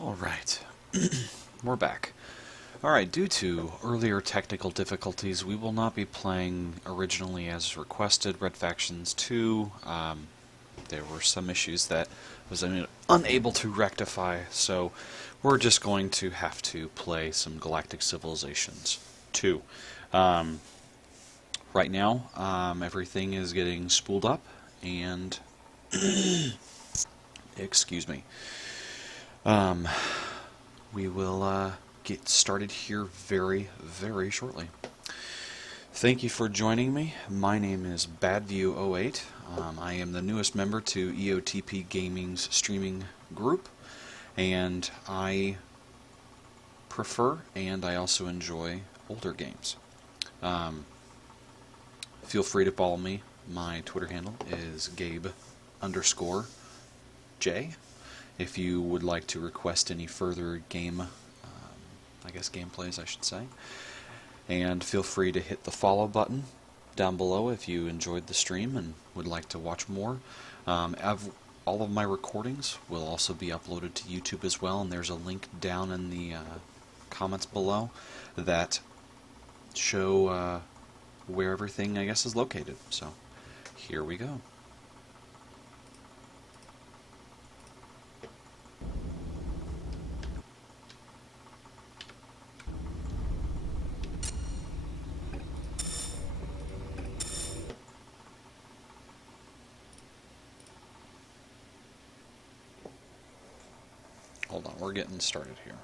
Alright, we're back. Alright, due to earlier technical difficulties, we will not be playing originally as requested Red Factions 2. There were some issues that I was unable to rectify, so we're just going to have to play some Galactic Civilizations 2. Right now, everything is getting spooled up, and excuse me. We will get started here very, very shortly. Thank you for joining me. My name is BadView08. I am the newest member to EOTP Gaming's streaming group, and I prefer and I also enjoy older games. Feel free to follow me. My Twitter handle is Gabe_J. If you would like to request any further gameplays, I should say. And feel free to hit the follow button down below if you enjoyed the stream and would like to watch more. All of my recordings will also be uploaded to YouTube as well, and there's a link down in the comments below that show where everything, is located. So, here we go. Hold on, we're getting started here.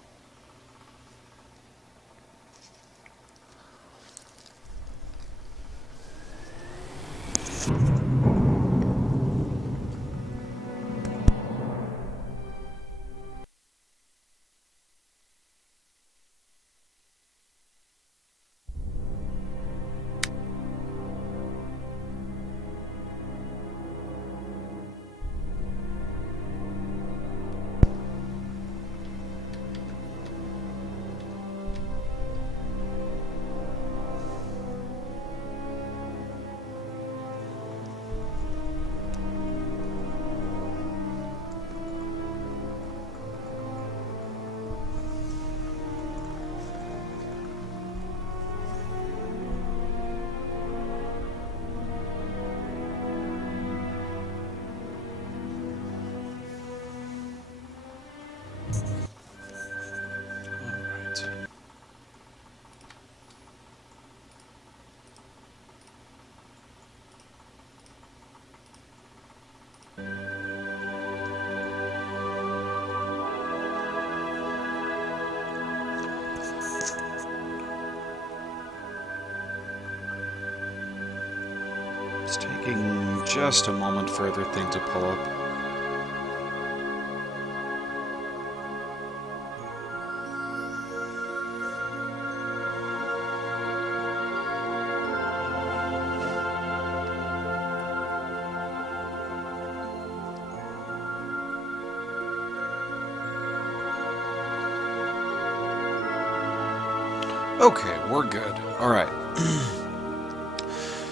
It's taking just a moment for everything to pull up. Okay, we're good. Alright.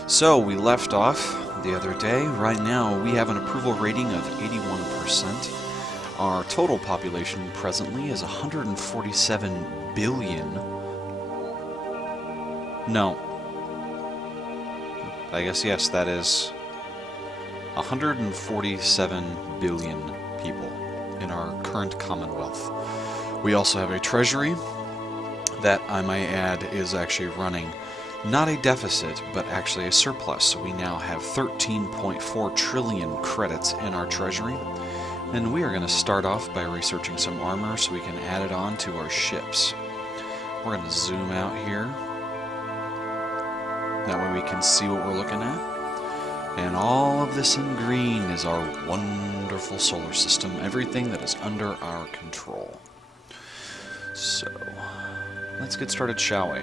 So, we left off the other day. Right now, we have an approval rating of 81%. Our total population presently is 147 billion. No. Yes, that is 147 billion people in our current Commonwealth. We also have a treasury that, I might add, is actually running not a deficit, but actually a surplus. So we now have 13.4 trillion credits in our treasury. And we are going to start off by researching some armor so we can add it on to our ships. We're going to zoom out here. That way we can see what we're looking at. And all of this in green is our wonderful solar system, everything that is under our control. So, let's get started, shall we?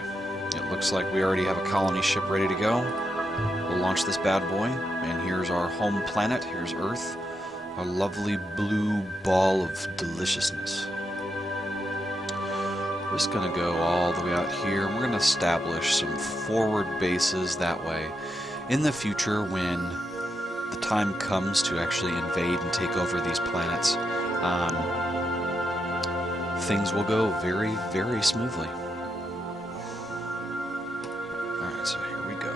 It looks like we already have a colony ship ready to go. We'll launch this bad boy, and here's our home planet. Here's Earth, a lovely blue ball of deliciousness. We're just going to go all the way out here. We're going to establish some forward bases that way. In the future, when the time comes to actually invade and take over these planets, things will go very, very smoothly. Alright, so here we go.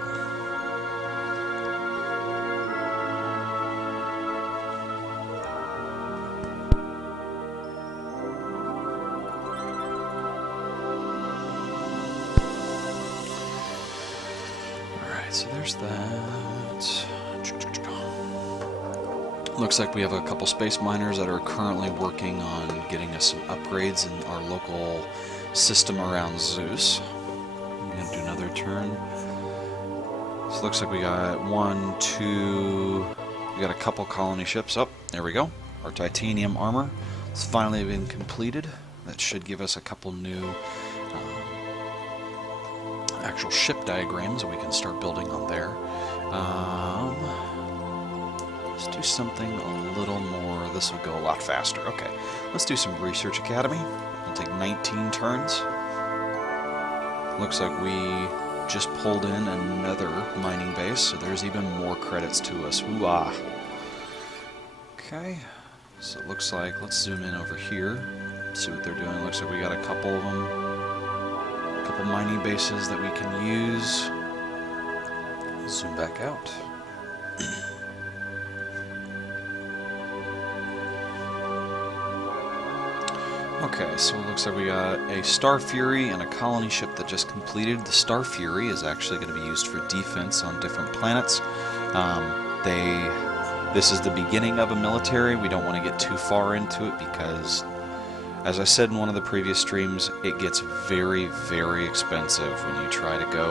Alright, so there's that. Looks like we have a couple space miners that are currently working on getting us some upgrades in our local system around Zeus. I'm going to do another turn. So it looks like we got we got a couple colony ships. Oh, there we go. Our titanium armor has finally been completed. That should give us a couple new actual ship diagrams that we can start building on there. Let's do something a little more. This will go a lot faster. Okay, let's do some Research Academy. It'll take 19 turns. Looks like we just pulled in another mining base, so there's even more credits to us. Ooh-ah. Okay, so it looks like, let's zoom in over here, see what they're doing. Looks like we got a couple of them, a couple mining bases that we can use. Zoom back out. Okay, so it looks like we got a Star Fury and a colony ship that just completed. The Star Fury is actually going to be used for defense on different planets. This is the beginning of a military. We don't want to get too far into it because, as I said in one of the previous streams, it gets very, very expensive when you try to go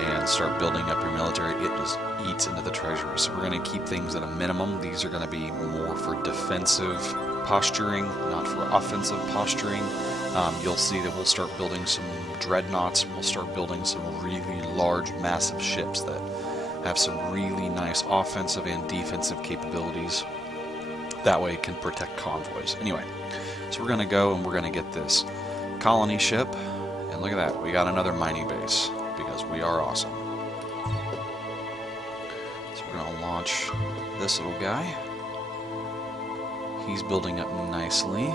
and start building up your military. It just eats into the treasury. So we're going to keep things at a minimum. These are going to be more for defensive posturing, not for offensive posturing. You'll see that we'll start building some dreadnoughts, and we'll start building some really large, massive ships that have some really nice offensive and defensive capabilities. That way it can protect convoys. Anyway, so we're going to go and we're going to get this colony ship, and look at that, we got another mining base, because we are awesome. So we're going to launch this little guy. He's building up nicely.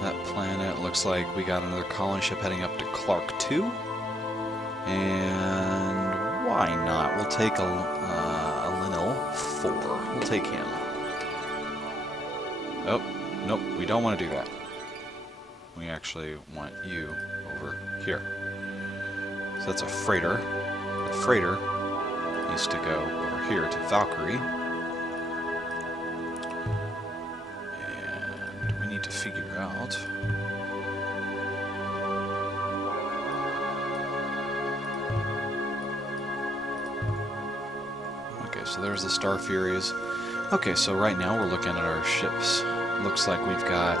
That planet looks like we got another colony ship heading up to Clark 2. And why not? We'll take a Linil 4. We'll take him. Oh, nope, we don't want to do that. We actually want you over here. So that's a freighter. The freighter needs to go over here to Valkyrie. And we need to figure out... Okay, so there's the Star Furies. Okay, so right now we're looking at our ships. Looks like we've got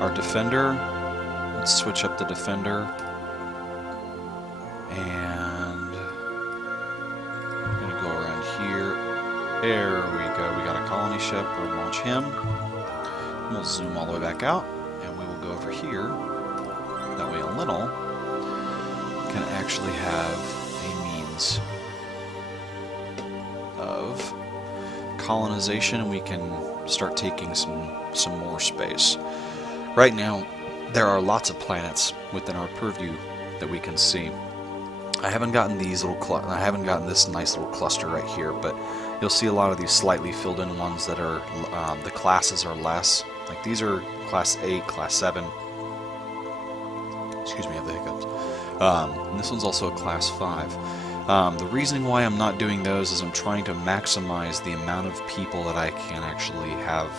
our Defender. Let's switch up the Defender. And I'm going to go around here. There we go. We got a colony ship. We'll launch him. We'll zoom all the way back out. And we will go over here. That way a little can actually have a means of colonization, and we can start taking some more space. Right now, there are lots of planets within our purview that we can see. I haven't gotten these little I haven't gotten this nice little cluster right here, but you'll see a lot of these slightly filled in ones that are the classes are less. Like these are class 8, class 7. Excuse me, I have the hiccups. And this one's also a class 5. The reason why I'm not doing those is I'm trying to maximize the amount of people that I can actually have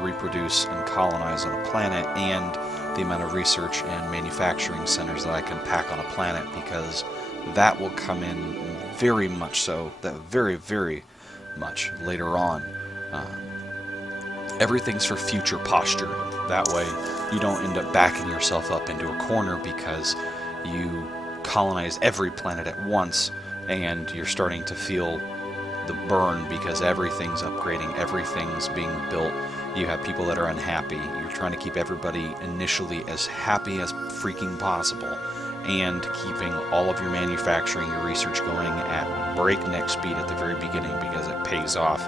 reproduce and colonize on a planet, and the amount of research and manufacturing centers that I can pack on a planet, because that will come in very much so, that very, very much later on. Everything's for future posturing. That way you don't end up backing yourself up into a corner because you colonize every planet at once and you're starting to feel the burn because everything's upgrading, everything's being built. You have people that are unhappy. You're trying to keep everybody initially as happy as freaking possible, and keeping all of your manufacturing, your research going at breakneck speed at the very beginning, because it pays off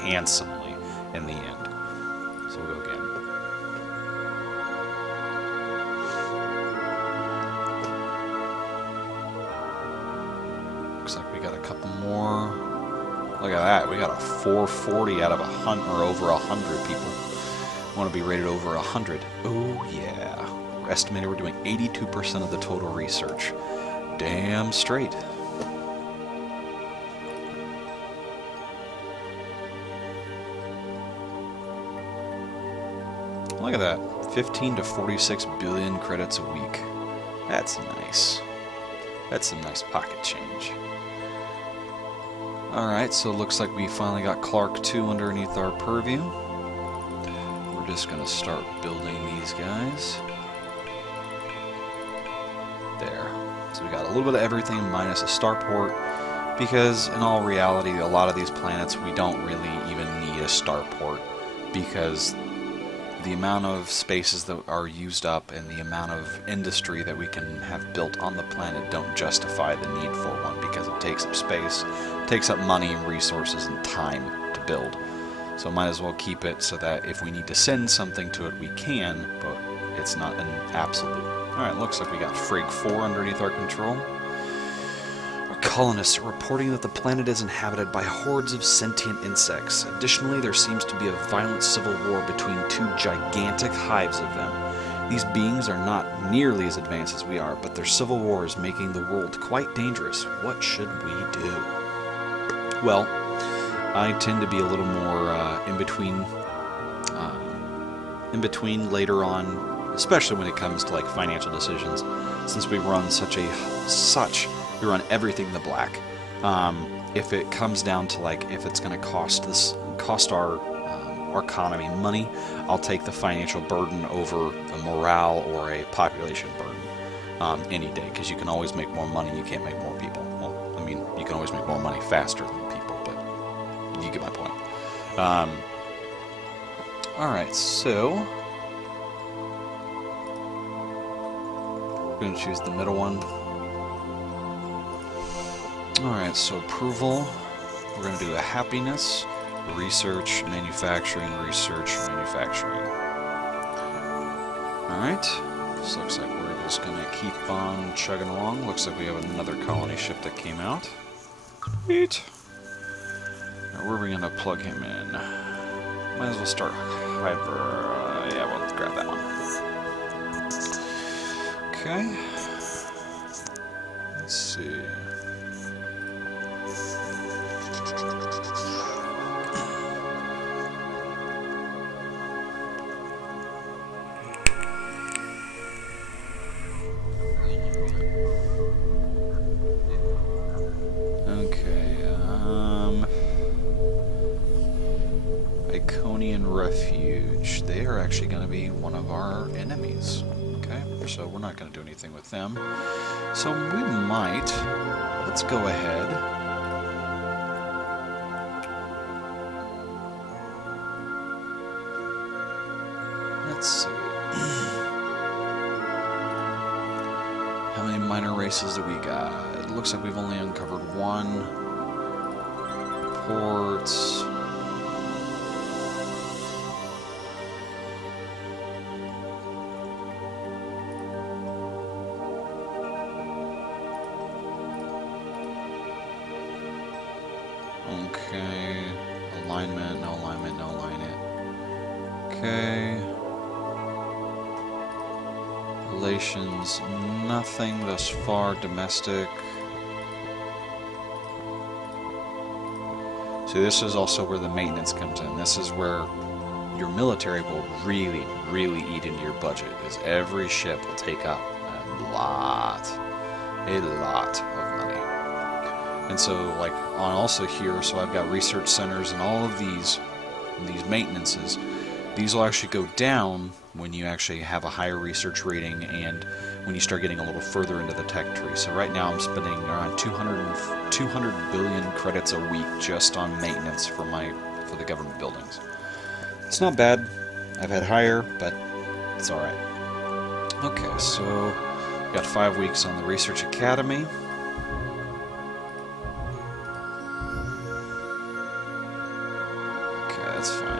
handsomely in the end. So we'll go again. Looks like we got a couple more. Look at that. We got a 440 out of 100 or over 100 people. Want to be rated over 100. Oh yeah. We're estimating we're doing 82% of the total research. Damn straight. Look at that. 15 to 46 billion credits a week. That's nice. That's some nice pocket change. Alright, so it looks like we finally got Clark 2 underneath our purview. We're just going to start building these guys. There. So we got a little bit of everything minus a starport, because in all reality, a lot of these planets we don't really even need a starport, because the amount of spaces that are used up and the amount of industry that we can have built on the planet don't justify the need for one, because it takes up space, takes up money and resources and time to build. So might as well keep it so that if we need to send something to it, we can, but it's not an absolute. Alright, looks like we got Frig 4 underneath our control. Our colonists are reporting that the planet is inhabited by hordes of sentient insects. Additionally, there seems to be a violent civil war between two gigantic hives of them. These beings are not nearly as advanced as we are, but their civil war is making the world quite dangerous. What should we do? Well, I tend to be a little more in between later on, especially when it comes to like financial decisions, since we run we run everything the black. If it comes down to like if it's going to cost our economy money, I'll take the financial burden over a morale or a population burden any day, because you can always make more money. You can't make more people. Well, I mean, you can always make more money faster than people, but you get my point. All right, so we're going to choose the middle one. Alright, so approval. We're going to do a happiness, research, manufacturing, research, manufacturing. Alright, this looks like we're just going to keep on chugging along. Looks like we have another colony ship that came out. Sweet. Now, where are we going to plug him in? Might as well start hyper. Yeah, we'll grab that one. Okay. Let's see. Iconian Refuge. They are actually going to be one of our enemies. Okay, so we're not going to do anything with them. So we might. Let's go ahead. Let's see. How many minor races do we got? It looks like we've only uncovered one. Ports. Okay, alignment, no alignment, no alignment. Okay. Relations, nothing thus far. Domestic. So this is also where the maintenance comes in. This is where your military will really, really eat into your budget, because every ship will take up a lot of money. And so, like, on also here, so I've got research centers and all of these maintenances. These will actually go down when you actually have a higher research rating and when you start getting a little further into the tech tree. So right now I'm spending around 200 billion credits a week just on maintenance for the government buildings. It's not bad. I've had higher, but it's all right. Okay, so we got 5 weeks on the Research Academy. That's fine.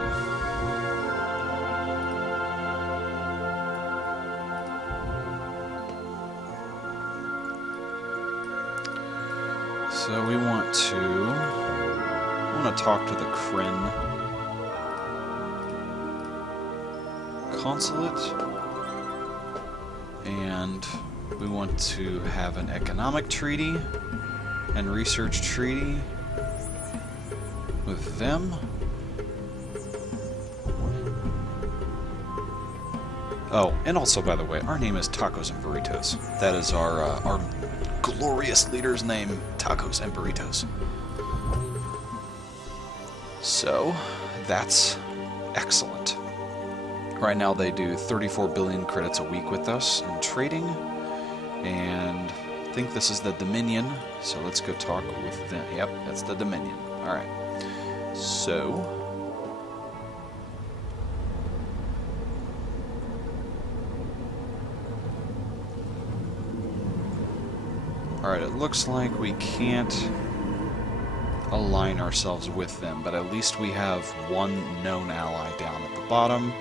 So we want to talk to the Kryn consulate, and we want to have an economic treaty and research treaty with them. Oh, and also, by the way, our name is Tacos and Burritos. That is our glorious leader's name, Tacos and Burritos. So, that's excellent. Right now they do 34 billion credits a week with us in trading, and I think this is the Dominion, so let's go talk with them. Yep, that's the Dominion. Alright, so... Alright, it looks like we can't align ourselves with them, but at least we have one known ally down at the bottom.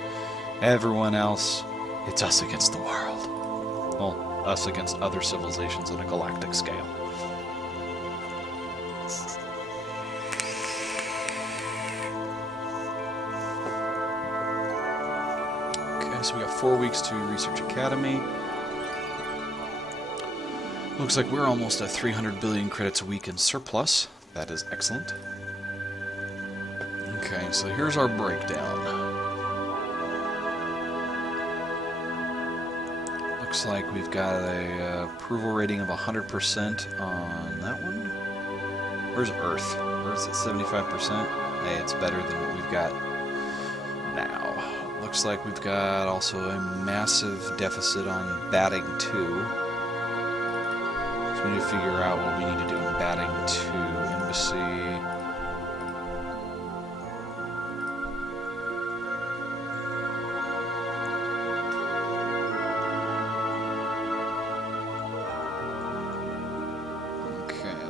Everyone else, it's us against the world. Well, us against other civilizations on a galactic scale. Okay, so we got 4 weeks to Research Academy. Looks like we're almost at 300 billion credits a week in surplus. That is excellent. Okay, so here's our breakdown. Looks like we've got a approval rating of 100% on that one. Where's Earth? Earth's at 75%. Hey, it's better than what we've got now. Looks like we've got also a massive deficit on batting 2. So we need to figure out what we need to do in batting 2. Embassy.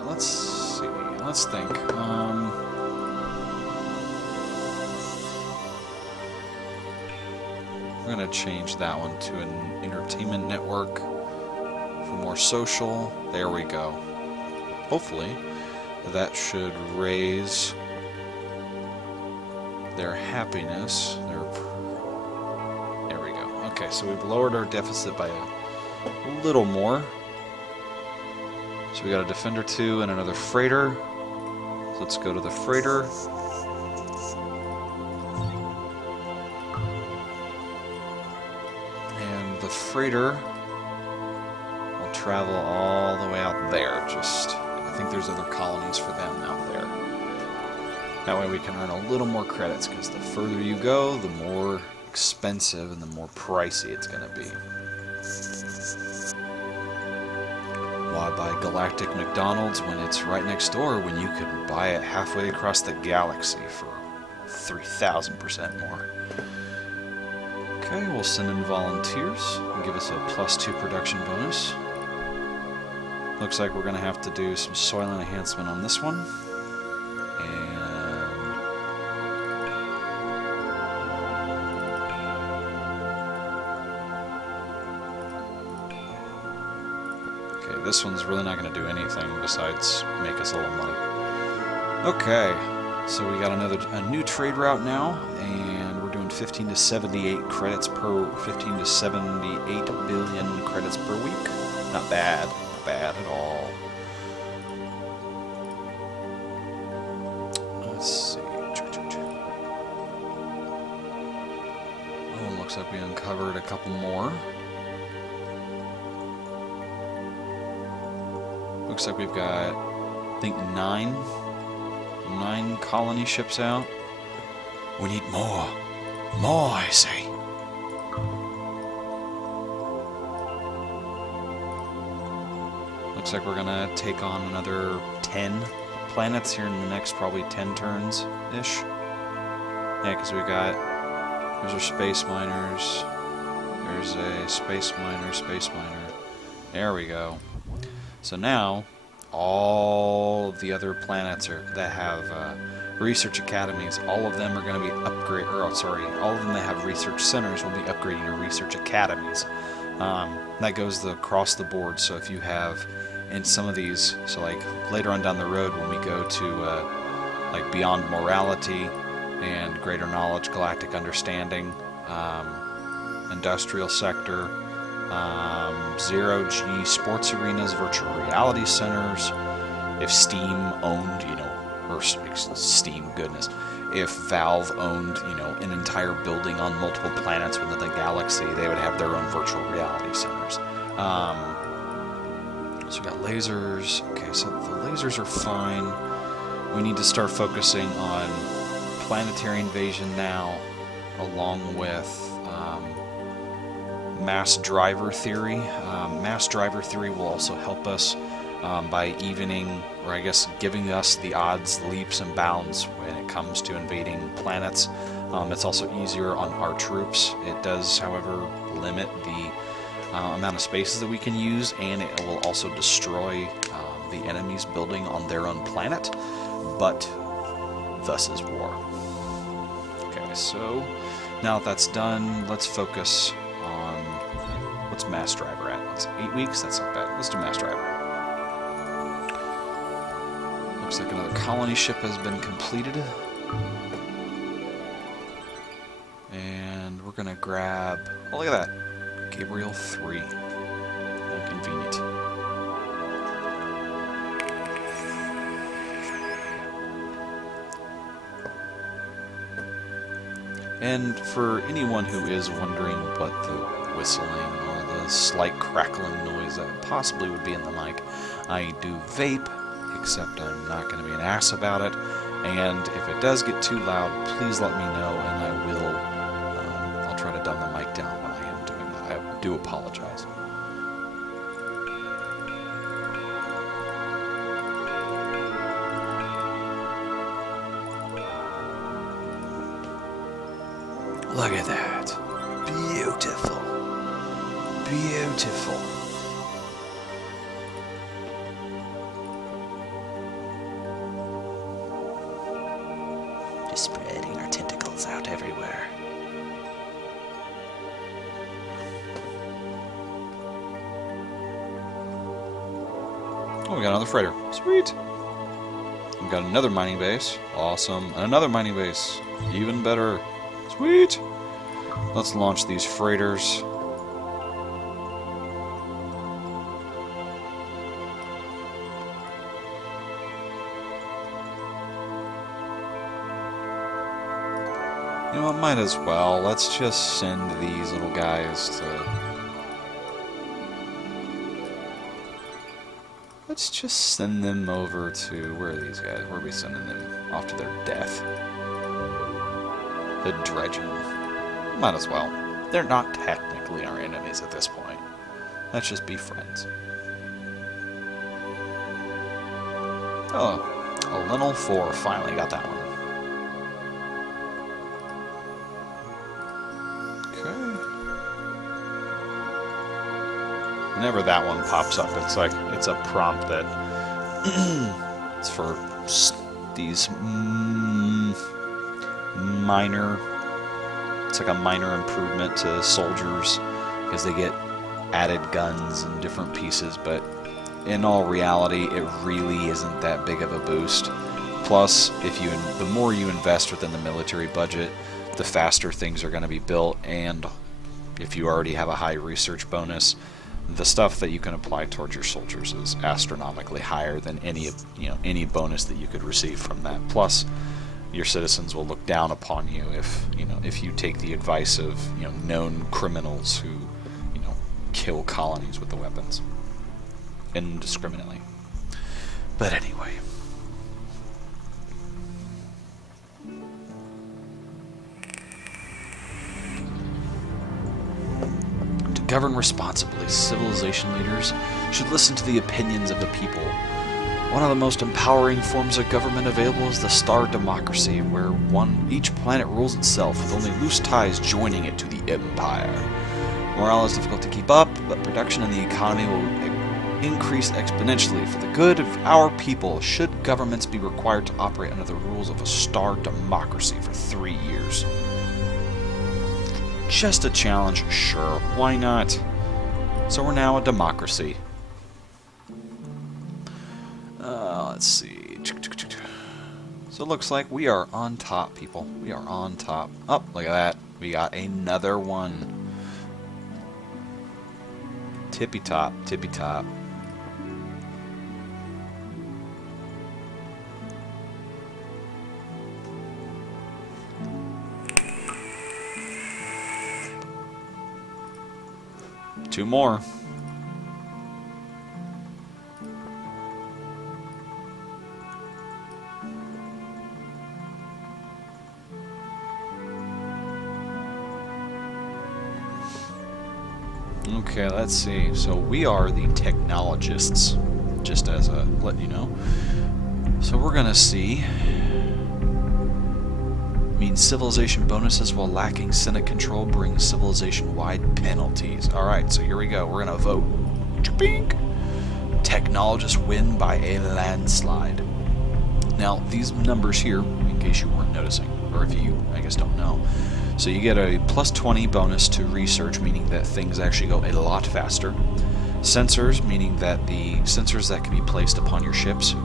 Let's see. Let's think. We're gonna change that one to an entertainment network for more social. There we go. Hopefully, that should raise their happiness. There we go. Okay, so we've lowered our deficit by a little more. So we got a Defender 2 and another Freighter. So let's go to the Freighter. And the Freighter will travel all the way out there. I think there's other colonies for them out there. That way we can earn a little more credits, because the further you go, the more expensive and the more pricey it's going to be. Why buy Galactic McDonald's when it's right next door, when you could buy it halfway across the galaxy for 3,000% more? Okay, we'll send in volunteers and give us a +2 production bonus. Looks like we're going to have to do some soil enhancement on this one. This one's really not going to do anything besides make us a little money. Okay, so we got a new trade route now, and we're doing 15 to 78 credits per 15 to 78 billion credits per week. Not bad, not bad at all. Let's see. Oh, looks like we uncovered a couple more. Looks like we've got, I think, 9 colony ships out. We need more. More, I say. Looks like we're gonna take on another 10 planets here in the next probably 10 turns-ish. Yeah, because we got, there's our space miners. There's a space miner. There we go. So now, all of the other planets that have research academies, all of them are going to be all of them that have research centers will be upgrading to research academies. That goes across the board. So if you have in some of these, so like later on down the road when we go to like Beyond Morality and Greater Knowledge, Galactic Understanding, Industrial Sector, Zero-G Sports Arenas, Virtual Reality Centers, if Steam owned, or Steam, goodness, if Valve owned, an entire building on multiple planets within the galaxy, they would have their own virtual reality centers. So we got lasers. Okay, so the lasers are fine. We need to start focusing on planetary invasion now, along with mass driver theory. Mass driver theory will also help us by evening, or I guess giving us the odds, leaps, and bounds when it comes to invading planets. It's also easier on our troops. It does, however, limit the amount of spaces that we can use, and it will also destroy the enemy's building on their own planet, but thus is war. Okay, so now that that's done, let's focus on, what's mass driver at? It's 8 weeks? That's not bad. Let's do mass driver. Looks like another colony ship has been completed. And we're going to grab, oh, look at that. Gabriel 3. How convenient. And for anyone who is wondering what the whistling or the slight crackling noise that possibly would be in the mic, I do vape, except I'm not going to be an ass about it. And if it does get too loud, please let me know, and I will. I'll try to dumb the mic down when I am doing that. I do apologize. Look at that. Beautiful. Beautiful. Just spreading our tentacles out everywhere. Oh, we got another freighter. Sweet. We got another mining base. Awesome. And another mining base. Even better. Sweet. Let's launch these freighters. You know what, might as well. Let's just send these little guys to... Let's just send them over to... Where are these guys? Where are we sending them? Off to their death. The dredging. Might as well. They're not technically our enemies at this point. Let's just be friends. Oh, a Lenel 4. Finally got that one. Okay. Whenever that one pops up, it's like it's a prompt that it's for these minor. It's like a minor improvement to soldiers because they get added guns and different pieces, but in all reality, it really isn't that big of a boost. Plus, the more you invest within the military budget, the faster things are going to be built, and if you already have a high research bonus, the stuff that you can apply towards your soldiers is astronomically higher than any bonus that you could receive from that. Plus, your citizens will look down upon you if you take the advice of known criminals who kill colonies with the weapons indiscriminately. But anyway, to govern responsibly, civilization leaders should listen to the opinions of the people. One of the most empowering forms of government available is the star democracy, where each planet rules itself, with only loose ties joining it to the empire. Morale is difficult to keep up, but production and the economy will increase exponentially. For the good of our people, should governments be required to operate under the rules of a star democracy for 3 years? Just a challenge, sure, why not? So we're now a democracy. Let's see. So it looks like we are on top, people. We are on top. Oh, look at that. We got another one. Tippy top, tippy top. Two more. Okay, let's see. So we are the technologists, just as a let you know. So we're gonna see. Means civilization bonuses while lacking Senate control brings civilization-wide penalties. Alright, so here we go. We're gonna vote. Bink. Technologists win by a landslide. Now, these numbers here, in case you weren't noticing, or if you, I guess, don't know. So you get a plus 20 bonus to research, meaning that things actually go a lot faster. Sensors, meaning that the sensors that can be placed upon your ships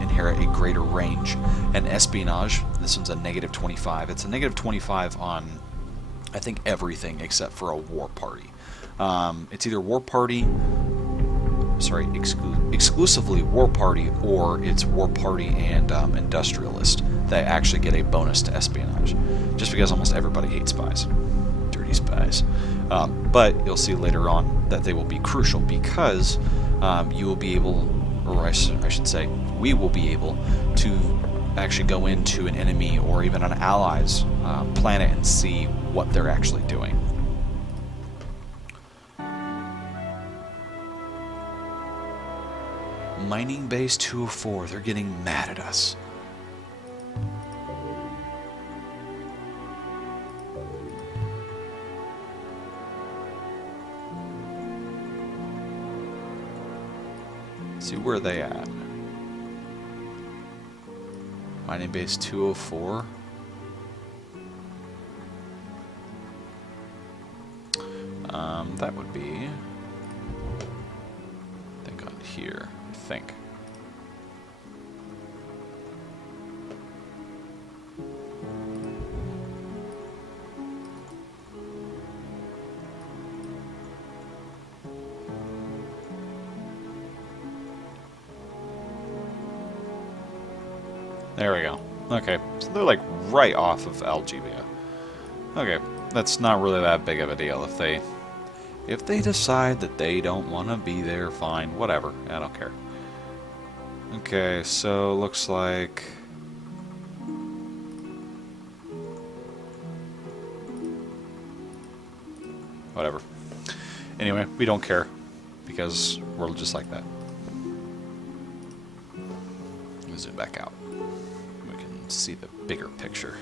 inherit a greater range. And espionage, this one's a negative 25. It's a negative 25 on, I think, everything except for a war party. It's either war party, sorry, exclusively war party, or it's war party and industrialist that actually get a bonus to espionage. Just because almost everybody hates spies. Dirty spies. But you'll see later on that they will be crucial because you will be able, or I should say, we will be able to actually go into an enemy or even an ally's planet and see what they're actually doing. Mining Base 204, they're getting mad at us. See, where are they at? Mining Base 204. That would be, I think, on here. I think. There we go. Okay, so they're like right off of Algeria. Okay, that's not really that big of a deal. If they decide that they don't want to be there, fine, whatever. I don't care. Okay, so looks like whatever. Anyway, we don't care because we're just like that. Zoom back out. We can see the bigger picture.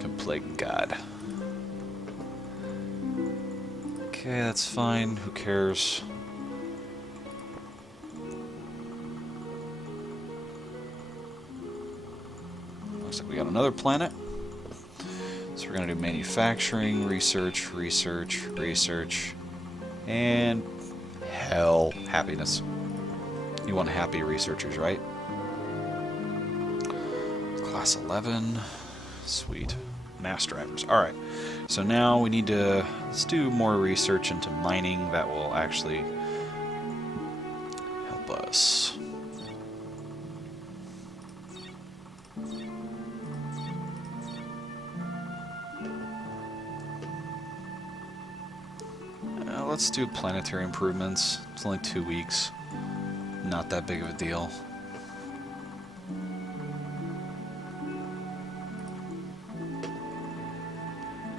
Can play God. Okay, that's fine. Who cares? Looks like we got another planet. So we're going to do manufacturing, research, research, research, and hell, happiness. You want happy researchers, right? Class 11. Sweet. Mass drivers. Alright. So now we need to, let's do more research into mining. That will actually help us. Let's do planetary improvements. It's only 2 weeks. Not that big of a deal.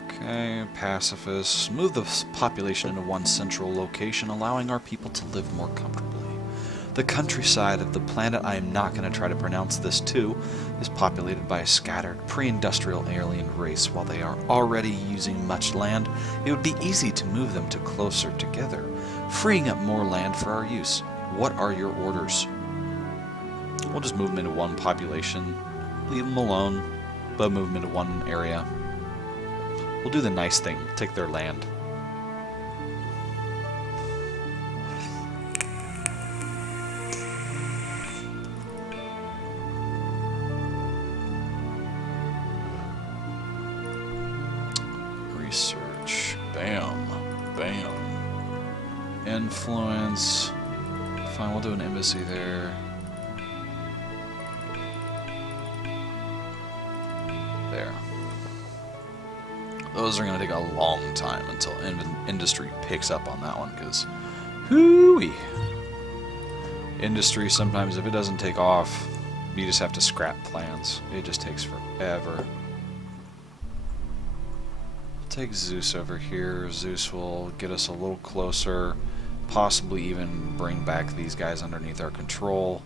Okay, pacifists. Move the population into one central location, allowing our people to live more comfortably. The countryside of the planet, I am not going to try to pronounce this too, is populated by a scattered, pre-industrial alien race. While they are already using much land, it would be easy to move them to closer together, freeing up more land for our use. What are your orders? We'll just move them into one population, leave them alone, but move them into one area. We'll do the nice thing, take their land. influence. Fine, we'll do an embassy there. There. Those are going to take a long time until industry picks up on that one, because hooey. Industry, sometimes if it doesn't take off, you just have to scrap plans. It just takes forever. Take Zeus over here. Zeus will get us a little closer, possibly even bring back these guys underneath our control.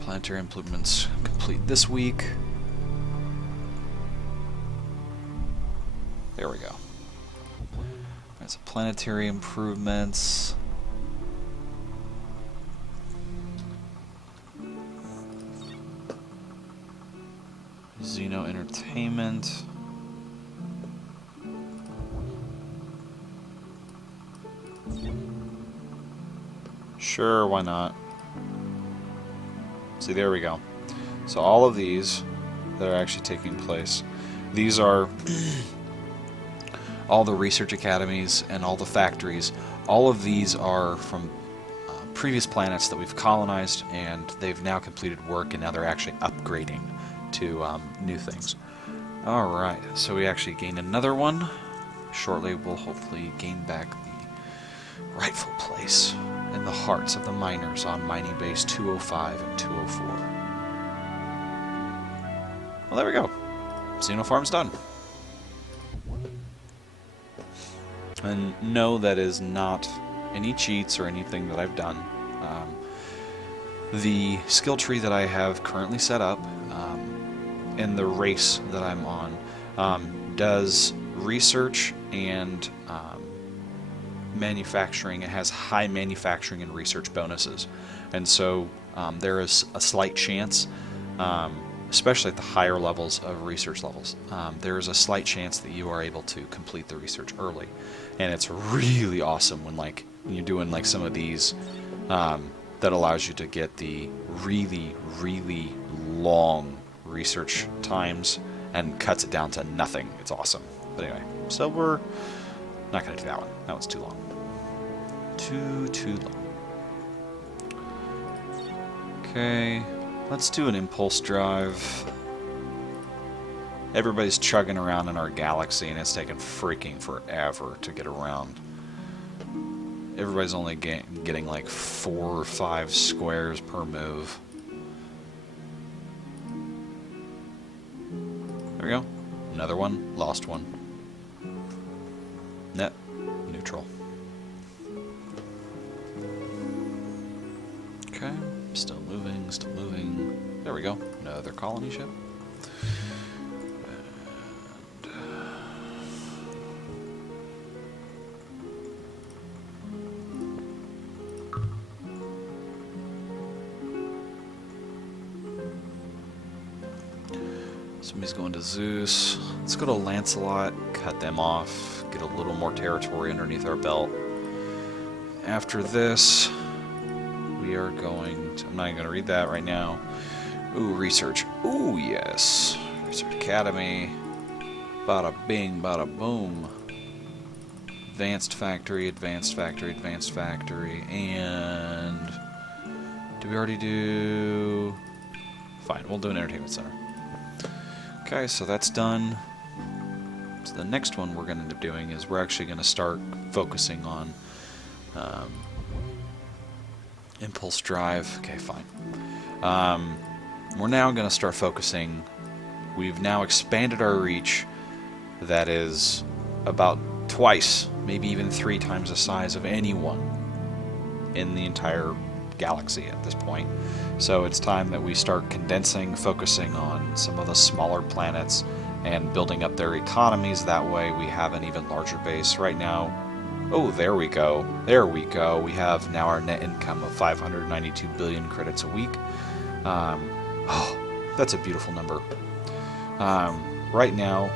Planetary improvements complete this week. There we go. That's planetary improvements. Xeno Entertainment. Sure, why not? See, there we go. So all of these that are actually taking place, these are all the research academies and all the factories. All of these are from previous planets that we've colonized, and they've now completed work, and now they're actually upgrading to new things. Alright, so we actually gained another one. Shortly we'll hopefully gain back the rightful place in the hearts of the miners on mining base 205 and 204. Well, there we go. Xenofarm's done. And no, that is not any cheats or anything that I've done. The skill tree that I have currently set up in the race that I'm on does research and manufacturing. It has high manufacturing and research bonuses, and so there is a slight chance, especially at the higher levels of research levels, there is a slight chance that you are able to complete the research early, and it's really awesome when you're doing some of these that allows you to get the really long research times and cuts it down to nothing. It's awesome. But anyway, so we're not going to do that one. That one's too long. Too long. Okay, let's do an impulse drive. Everybody's chugging around in our galaxy, and it's taking freaking forever to get around. Everybody's only getting like 4 or 5 squares per move. There we go. Another one. Lost one. Net. Neutral. Okay. Still moving. Still moving. There we go. Another colony ship. Somebody's going to Zeus. Let's go to Lancelot, cut them off, get a little more territory underneath our belt. After this, we are going to... I'm not even going to read that right now. Ooh, research. Ooh, yes. Research Academy. Bada bing, bada boom. Advanced factory, advanced factory, advanced factory. And... did we already do... Fine, we'll do an entertainment center. Okay, so that's done. So the next one we're going to end up doing is we're actually going to start focusing on impulse drive. Okay, fine. We're now going to start focusing. We've now expanded our reach. That is about twice, maybe even 3 times the size of anyone in the entire galaxy at this point. So it's time that we start condensing, focusing on some of the smaller planets and building up their economies. That way we have an even larger base. Right now, oh, there we go. There we go. We have now our net income of 592 billion credits a week. Oh, that's a beautiful number. Right now,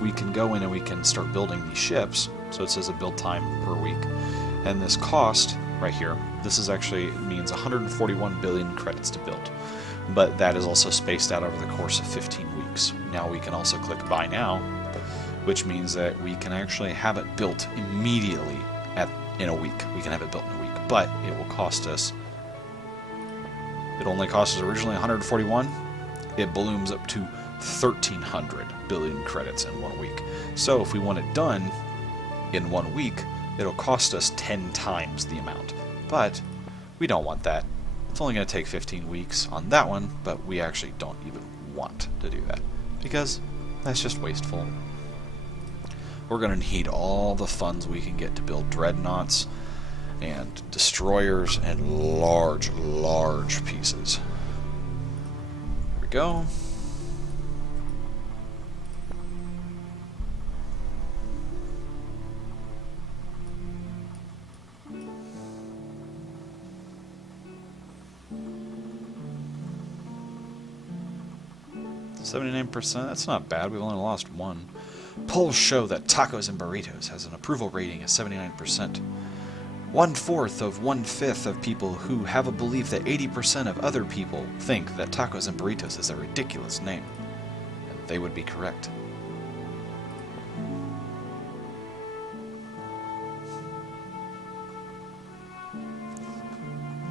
we can go in and we can start building these ships. So it says a build time per week. And this cost right here, this is actually means 141 billion credits to build. But that is also spaced out over the course of 15 weeks. Now we can also click buy now, which means that we can actually have it built immediately in a week. We can have it built in a week, but it will cost us. It only cost us originally 141. It balloons up to 1,300 billion credits in 1 week. So if we want it done in 1 week, it'll cost us 10 times the amount. But we don't want that. It's only going to take 15 weeks on that one, but we actually don't even want to do that because that's just wasteful. We're going to need all the funds we can get to build dreadnoughts and destroyers and large, large pieces. There we go. %79%, that's not bad. We've only lost one. Polls show that tacos and burritos has an approval rating of 79%. 1/4 of 1/5 of people who have a belief that 80% of other people think that tacos and burritos is a ridiculous name. And they would be correct.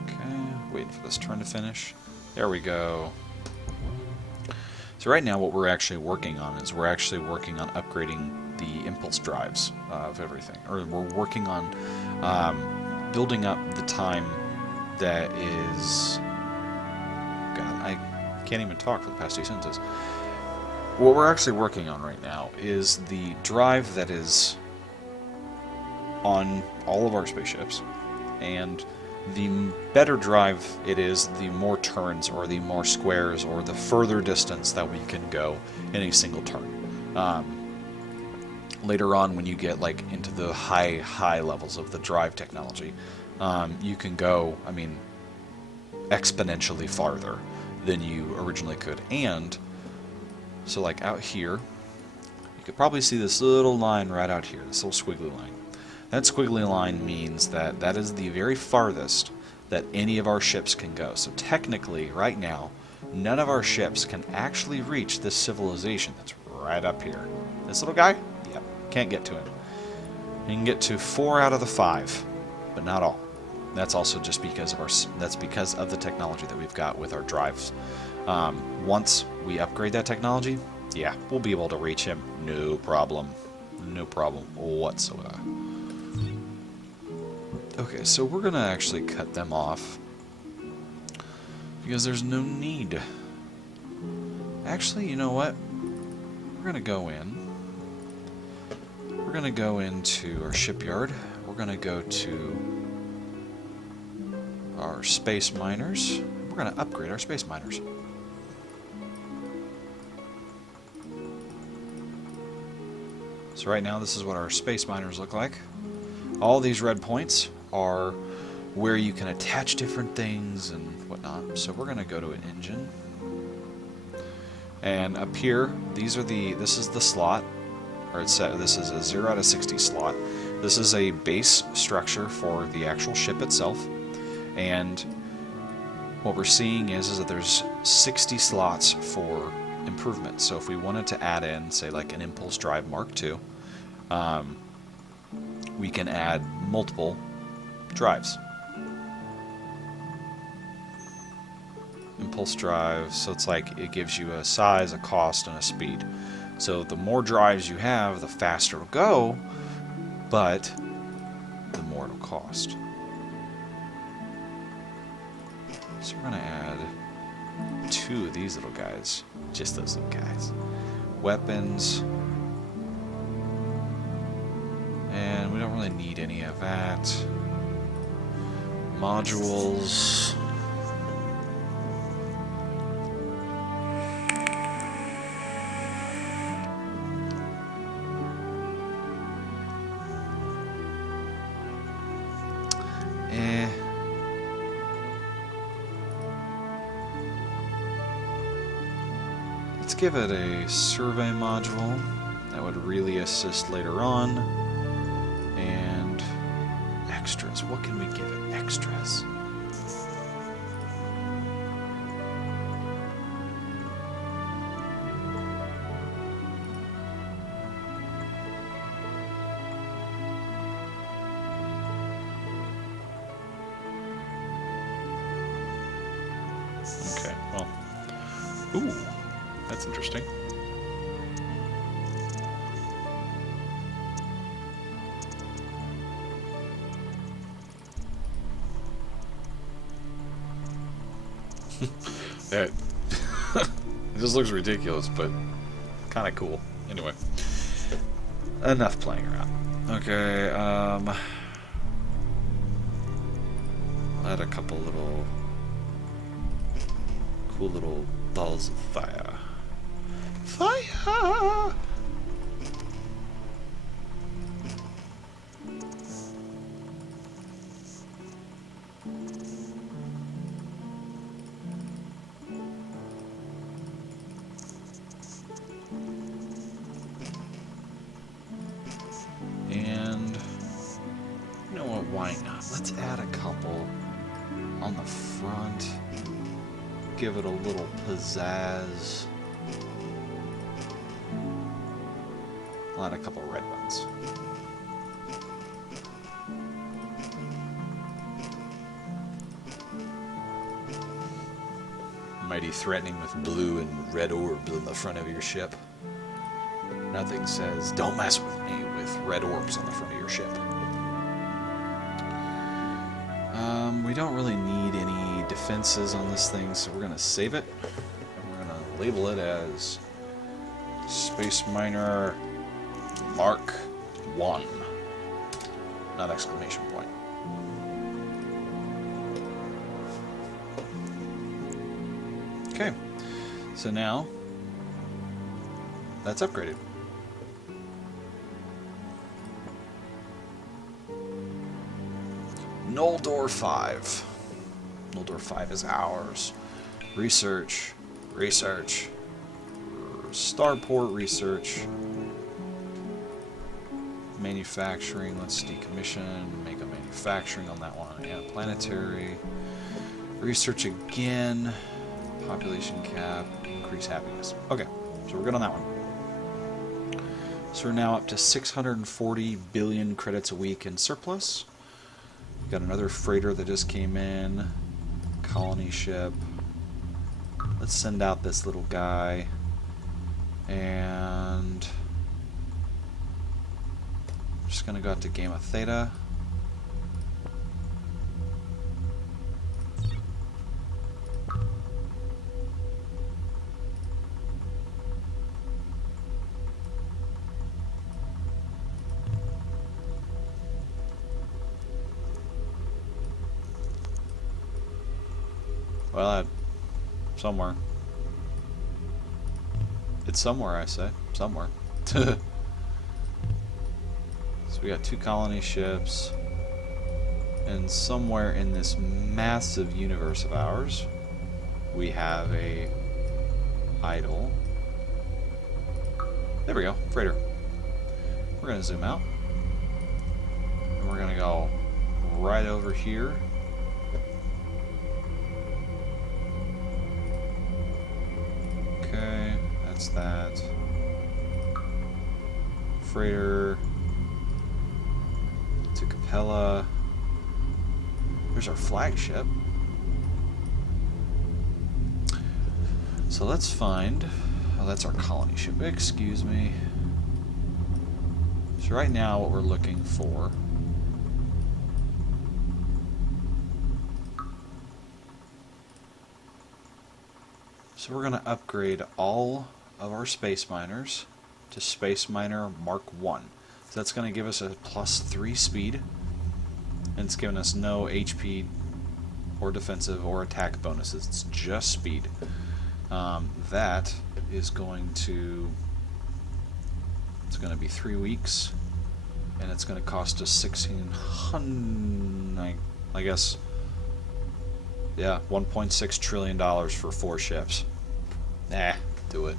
Okay, waiting for this turn to finish. There we go. So right now what we're actually working on is we're actually working on upgrading the impulse drives of everything. Or we're working on building up the time that is... God, I can't even talk for the past 2 sentences. What we're actually working on right now is the drive that is on all of our spaceships, and the better drive it is, the more turns or the more squares or the further distance that we can go in a single turn. Later on, when you get like into the high levels of the drive technology, you can go, I mean, exponentially farther than you originally could. And so like out here, you could probably see this little line right out here, this little squiggly line. That squiggly line means that that is the very farthest that any of our ships can go. So technically, right now, none of our ships can actually reach this civilization that's right up here. This little guy? Yep, can't get to him. You can get to 4 out of the 5, but not all. That's also just because of that's because of the technology that we've got with our drives. Once we upgrade that technology, yeah, we'll be able to reach him. No problem. No problem whatsoever. Okay, so we're gonna actually cut them off because there's no need. Actually, you know what? We're gonna go in. We're gonna go into our shipyard. We're gonna go to our space miners. We're gonna upgrade our space miners. So right now, this is what our space miners look like. All these red points are where you can attach different things and whatnot. So we're going to go to an engine. And up here, this is the slot, or it's set, this is a 0 out of 60 slot. This is a base structure for the actual ship itself. And what we're seeing is that there's 60 slots for improvement. So if we wanted to add in, say, like an impulse drive Mark II, we can add multiple drives. Impulse drive, so it's like it gives you a size, a cost, and a speed. So the more drives you have, the faster it'll go, but the more it'll cost. So we're going to add 2 of these little guys. Just those little guys. Weapons. And we don't really need any of that. Modules. Let's give it a survey module. That would really assist later on. And extras. What can we give it? Extras. Ooh, that's interesting. It just looks ridiculous, but kind of cool. Anyway, enough playing around. Okay, add a couple little cool little balls of fire. Fire! And you know what, why not? Let's add a couple on the front. Give it a little pizzazz. I'll add a couple red ones. Mighty threatening with blue and red orbs on the front of your ship. Nothing says, don't mess with me, with red orbs on the front of your ship. We don't really need any defenses on this thing, so we're going to save it. And we're going to label it as Space Miner Mark 1. Not exclamation point. Okay, so now that's upgraded. Noldor 5. Noldor 5 is ours. Research. Research. Starport research. Manufacturing. Let's decommission. Make a manufacturing on that one. Yeah, planetary. Research again. Population cap. Increase happiness. Okay, so we're good on that one. So we're now up to 640 billion credits a week in surplus. Got another freighter that just came in. Colony ship. Let's send out this little guy. And I'm just going to go out to Gamma Theta. Well, somewhere. It's somewhere, I say. Somewhere. So we got 2 colony ships. And somewhere in this massive universe of ours, we have a idol. There we go. Freighter. We're going to zoom out. And we're going to go right over here. Okay, that's that. Freighter to Capella. There's our flagship. So let's find... Oh, that's our colony ship. Excuse me. So right now what we're looking for... So we're going to upgrade all of our Space Miners to Space Miner Mark 1. So that's going to give us a +3 speed. And it's giving us no HP or defensive or attack bonuses. It's just speed. That is going to... It's going to be 3 weeks. And it's going to cost us 1,600... I guess... Yeah, $1.6 trillion for 4 ships. Nah, do it.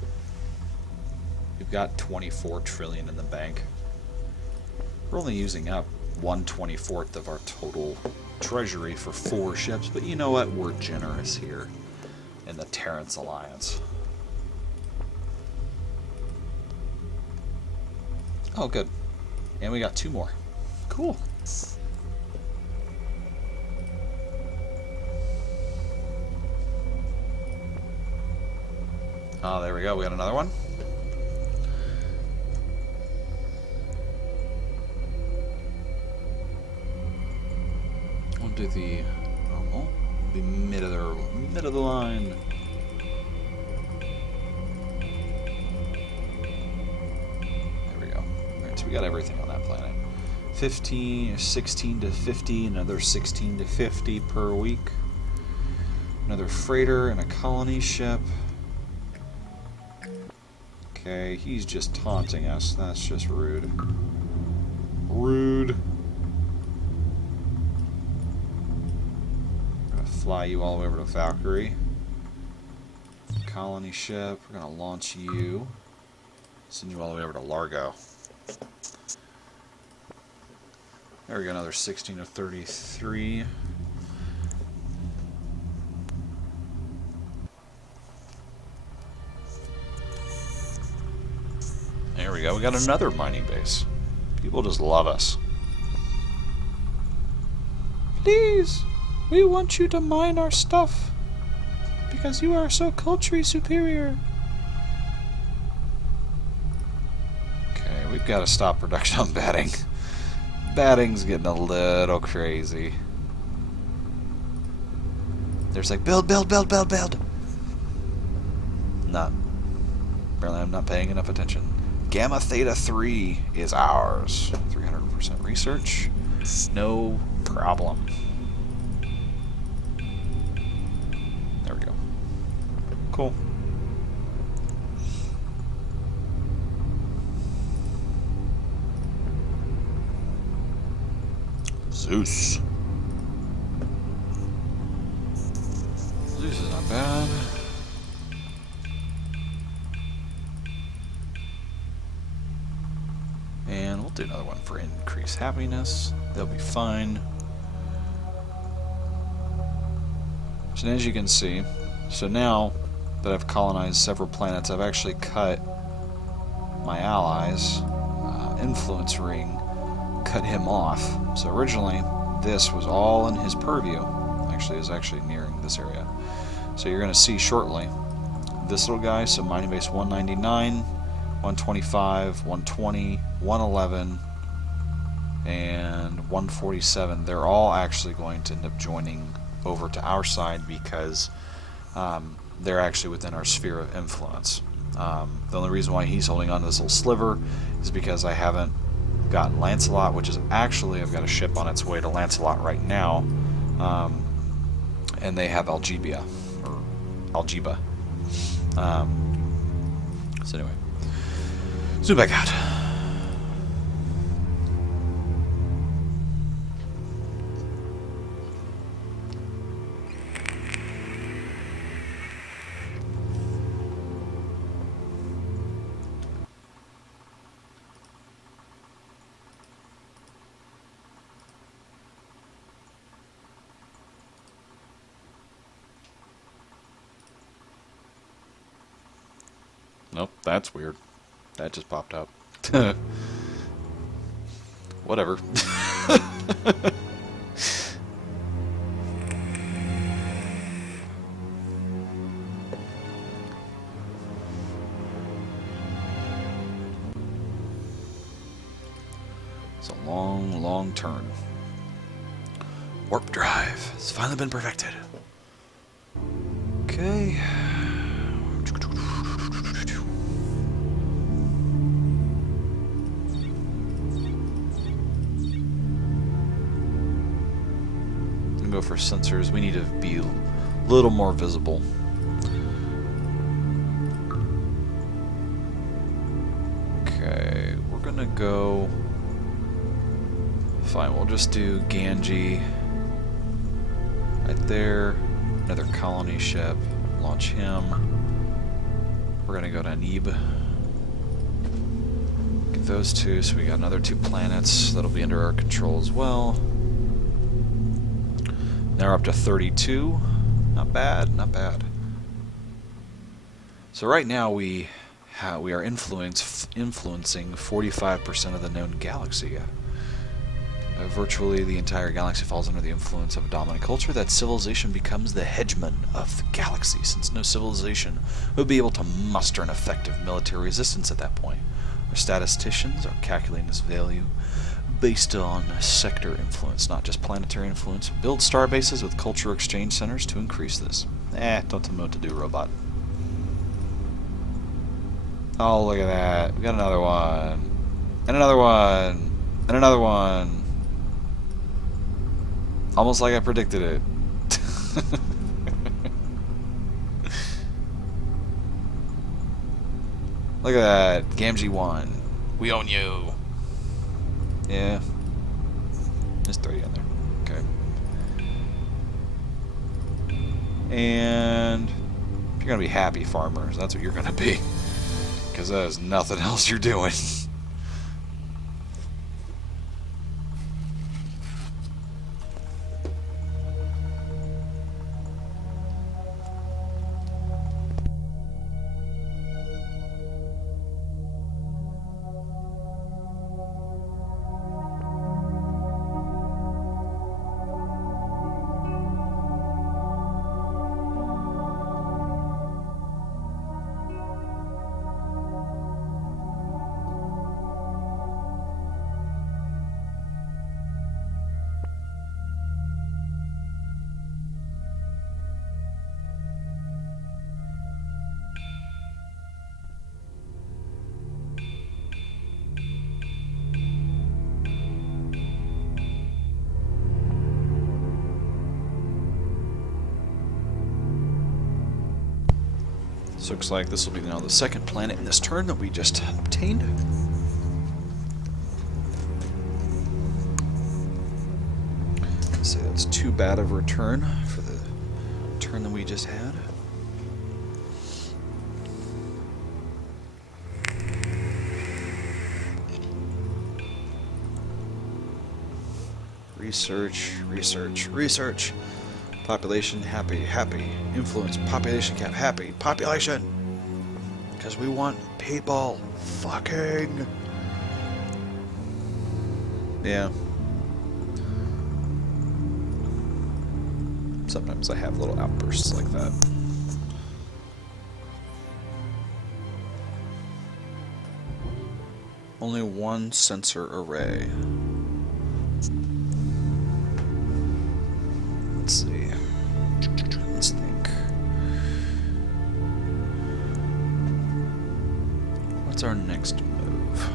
We've got 24 trillion in the bank. We're only using up 1/24 of our total treasury for 4 ships, but you know what? We're generous here in the Terrence Alliance. Oh, good. And we got 2 more. Cool. Ah, there we go. We got another one. We'll do the normal. We'll be mid of the line. There we go. Alright, so we got everything on that planet. 16 to 50, another 16 to 50 per week. Another freighter and a colony ship. Okay, he's just taunting us. That's just rude. Rude. I'm gonna fly you all the way over to Valkyrie. Colony ship. We're gonna launch you. Send you all the way over to Largo. There we go, another 16 to 33. There we go, we got another mining base. People just love us. Please, we want you to mine our stuff because you are so culturally superior. Okay, we've got to stop production on batting. Batting's getting a little crazy. There's like, build. Not. Apparently I'm not paying enough attention. Gamma Theta 3 is ours. 300% research. No problem. There we go. Cool. Zeus. Zeus is not bad. And we'll do another one for increased happiness. They'll be fine. So as you can see, so now that I've colonized several planets, I've actually cut my allies' influence ring, cut him off. So originally, this was all in his purview. Actually, is actually nearing this area. So you're going to see shortly this little guy. So mining base 199, 125, 120, 111, and 147. They're all actually going to end up joining over to our side because they're actually within our sphere of influence. The only reason why he's holding on to this little sliver is because I haven't gotten Lancelot, which is actually, I've got a ship on its way to Lancelot right now, and they have Algebia, or Algeba. So anyway, zoom back out. Nope, that's weird. That just popped up. Whatever. It's a long, long turn. Warp drive. It's finally been perfected. Okay. Go for sensors. We need to be a little more visible. Okay, we're gonna go. Fine, we'll just do Ganji right there. Another colony ship. Launch him. We're gonna go to Anib. Get those two, so we got another 2 planets that'll be under our control as well. Now we're up to 32. Not bad, not bad. So right now we are influencing 45% of the known galaxy. virtually the entire galaxy falls under the influence of a dominant culture, that civilization becomes the hegemon of the galaxy, since no civilization would be able to muster an effective military resistance at that point. Our statisticians are calculating this value based on sector influence, not just planetary influence. Build star bases with cultural exchange centers to increase this. Don't tell me what to do, robot. Oh, look at that. We got another one. And another one. And another one. Almost like I predicted it. Look at that. Gamgee 1. We own you. Yeah. There's 30 on there. Okay. And if you're going to be happy farmers, that's what you're going to be. Because there's nothing else you're doing. So looks like this will be now the second planet in this turn that we just obtained. Let's say that's too bad of a return for the turn that we just had. Research, research, research. Population, happy, happy. Influence, population cap, happy. Population! Because we want people. Fucking. Yeah. Sometimes I have little outbursts like that. Only one sensor array. Let's see. Let's think. What's our next move?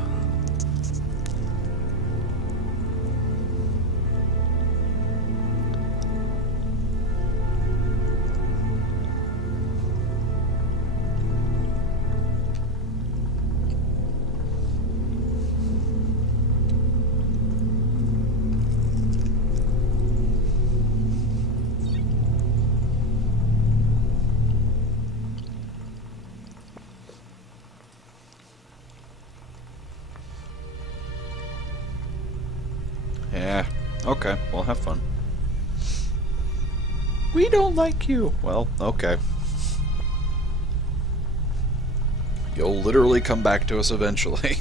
Yeah, okay, well, have fun. We don't like you. Well, okay. You'll literally come back to us eventually.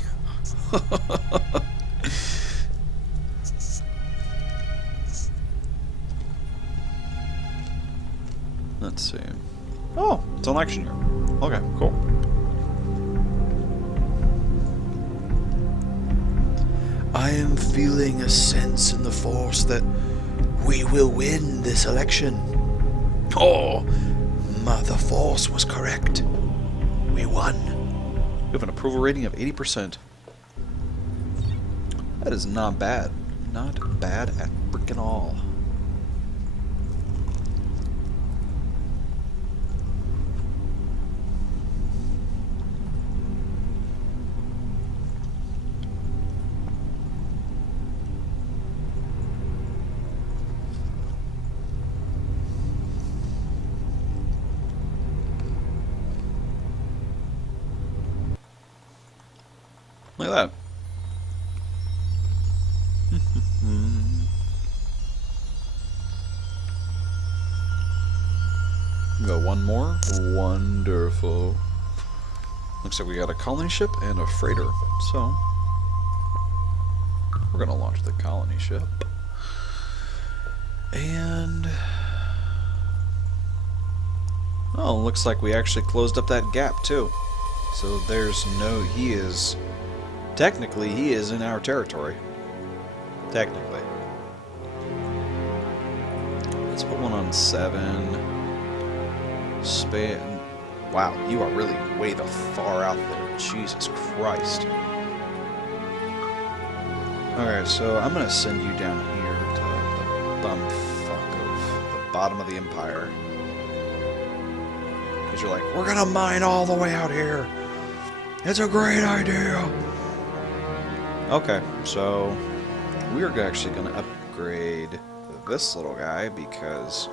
Let's see. Oh, it's an election year. Okay, cool. I am feeling a sense in the Force that we will win this election. Oh, the Force was correct. We won. We have an approval rating of 80%. That is not bad. Not bad at frickin' all. Look at that. We got one more. Wonderful. Looks like we got a colony ship and a freighter. So, we're going to launch the colony ship. And... oh, looks like we actually closed up that gap, too. So there's no... he is... technically, he is in our territory. Technically. Let's put one on 7. Wow, you are really way the far out there. Jesus Christ. Alright, so I'm going to send you down here to the bumfuck of the bottom of the Empire. Because you're like, we're going to mine all the way out here. It's a great idea. Okay, so we're actually going to upgrade this little guy because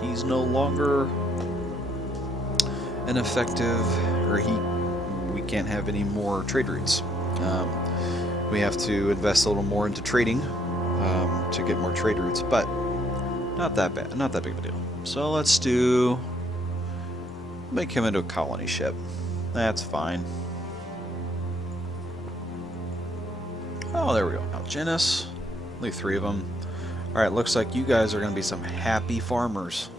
he's no longer an effective, or we can't have any more trade routes. We have to invest a little more into trading to get more trade routes, but not that bad, not that big of a deal. So let's make him into a colony ship. That's fine. Oh, there we go. Algenis. Only 3 of them. Alright, looks like you guys are going to be some happy farmers.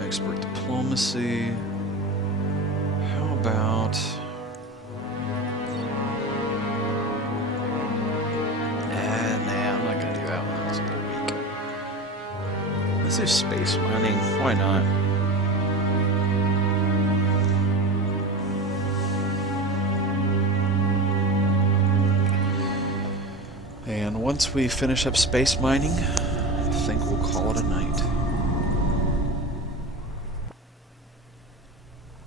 Expert diplomacy. How about... nah, I'm not going to do that one. That's a little weak. Let's do space mining. Why not? And once we finish up space mining, I think we'll call it a night.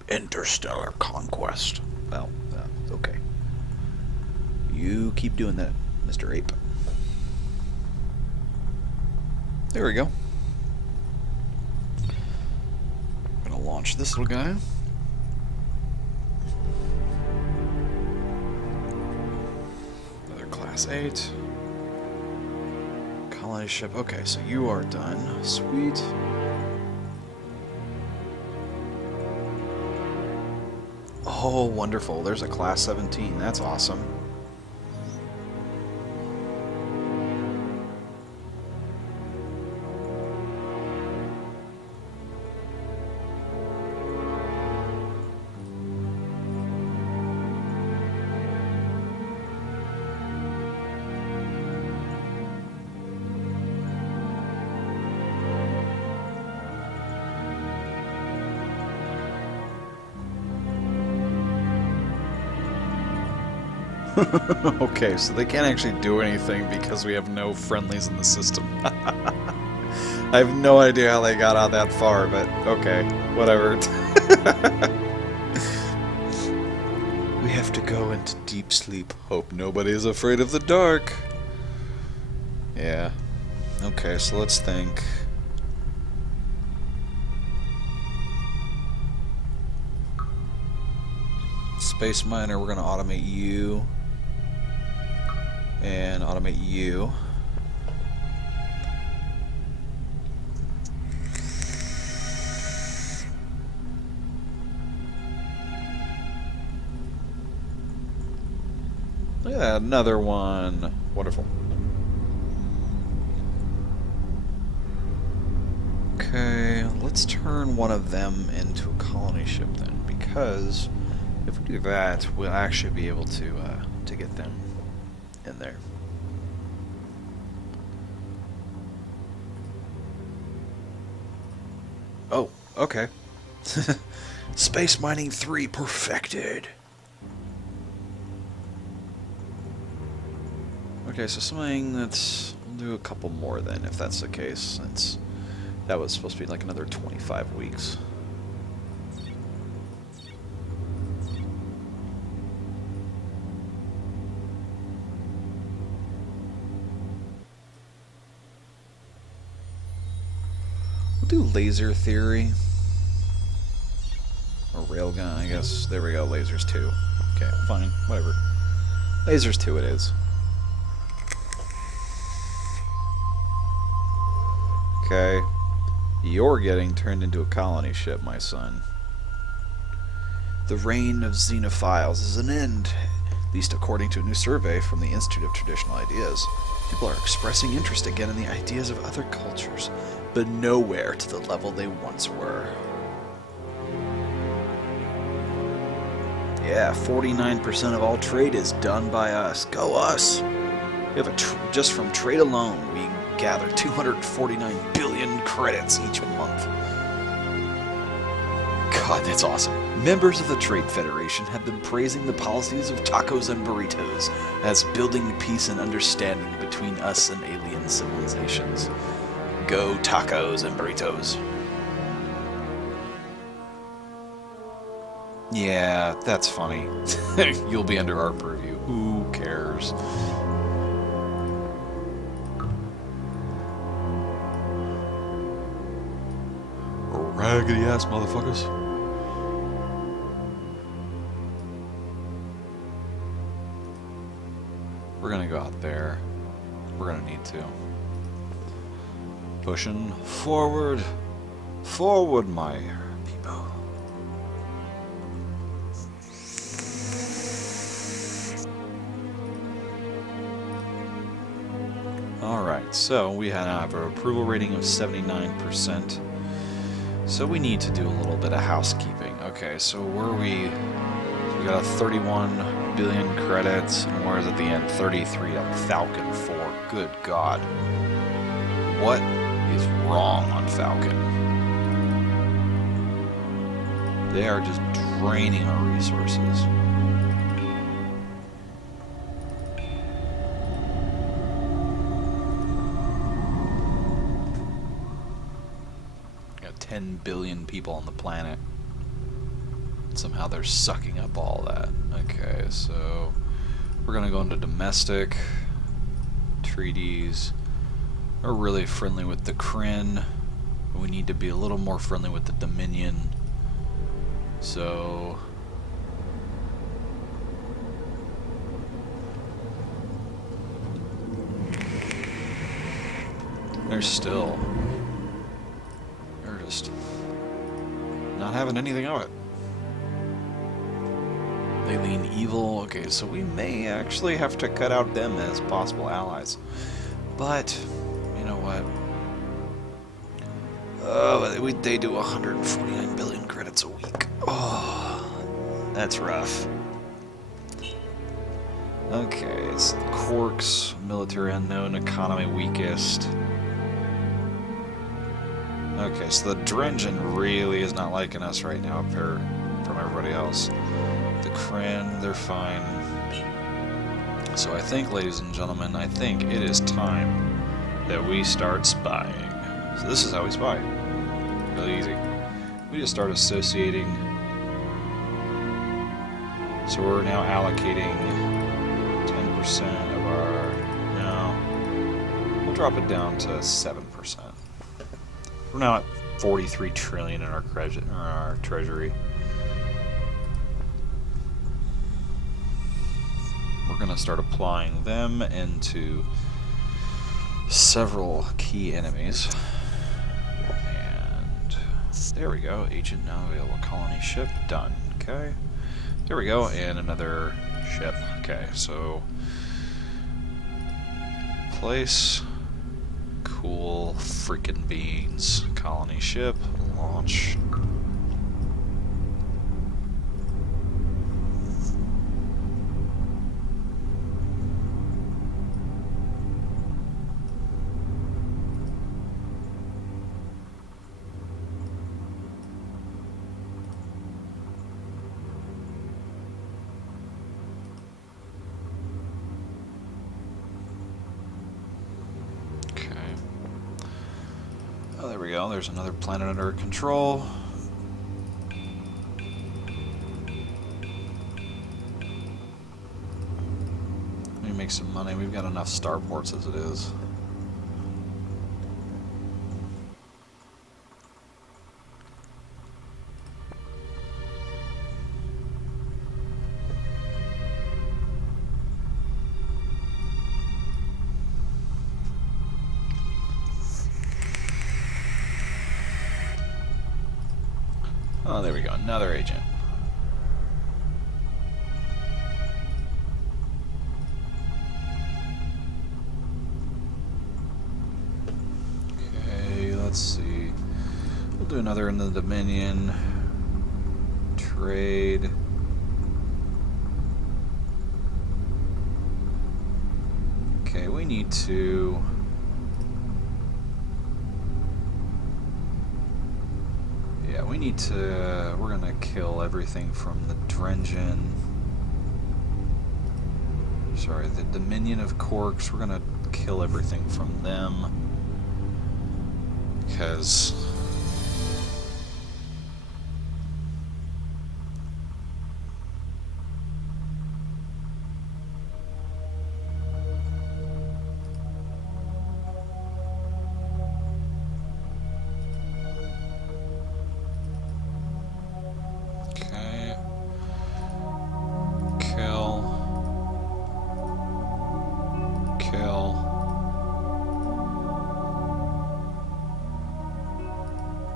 Interstellar Conquest. Well, okay. You keep doing that, Mr. Ape. There we go. I'm gonna launch this little guy. Another Class 8. Colony ship. Okay, so you are done. Sweet. Oh, wonderful. There's a Class 17. That's awesome. Okay, so they can't actually do anything because we have no friendlies in the system. I have no idea how they got out that far, but okay, whatever. We have to go into deep sleep. Hope nobody is afraid of the dark. Yeah. Okay, so let's think. Space Miner, we're going to automate you. And automate you. Look at that, another one. Wonderful. Okay, let's turn one of them into a colony ship then, because if we do that, we'll actually be able to get them in there. Oh, okay. Space Mining 3 perfected. Okay, so something that's... we'll do a couple more then, if that's the case, since that was supposed to be like another 25 weeks. Do laser theory or railgun, I guess. There we go, lasers 2. Okay, fine, whatever. Lasers 2 it is. Okay. You're getting turned into a colony ship, my son. The reign of xenophiles is an end, at least according to a new survey from the Institute of Traditional Ideas. People are expressing interest again in the ideas of other cultures, but nowhere to the level they once were. Yeah, 49% of all trade is done by us. Go us! We have just from trade alone, we gather 249 billion credits each month. God, that's awesome. Members of the Trade Federation have been praising the policies of tacos and burritos as building peace and understanding between us and alien civilizations. Go tacos and burritos. Yeah, that's funny. You'll be under our purview. Who cares? Raggedy ass motherfuckers. We're gonna go out there. We're gonna need to. Pushing forward. Forward, my people. Alright, so we have an approval rating of 79%. So we need to do a little bit of housekeeping. Okay, so where are we? We got a 31 billion credits, and where's at the end? 33 on Falcon 4. Good God. What is wrong on Falcon? They are just draining our resources. Got 10 billion people on the planet. Somehow they're sucking up all that. Okay, so we're gonna go into domestic treaties. We're really friendly with the Kryn. We need to be a little more friendly with the Dominion. So they're just not having anything of it. They lean evil. Okay, so we may actually have to cut out them as possible allies. But, you know what? Oh, they do 149 billion credits a week. Oh, that's rough. Okay, it's the Quarks, military unknown, economy weakest. Okay, so the Drengen really is not liking us right now compared from everybody else. The Kryn, they're fine. So I think, ladies and gentlemen, I think it is time that we start spying. So this is how we spy. Really easy. We just start associating. So we're now allocating 10% of our... No. We'll drop it down to 7%. We're now at 43 trillion in our treasury. We're going to start applying them into several key enemies. And there we go. Agent now available. Colony ship. Done. Okay. There we go. And another ship. Okay, so place cool freaking beans. Colony ship. Launch. Oh, there we go. There's another planet under control. Let me make some money. We've got enough starports as it is. Oh, there we go. Another agent. Okay, let's see. We'll do another in the Dominion. Trade. Okay, we need to... Yeah, we need to... We're gonna kill everything from the Drengen. Sorry, the Dominion of Corks. We're gonna kill everything from them. Because... Okay. Kill. Kill.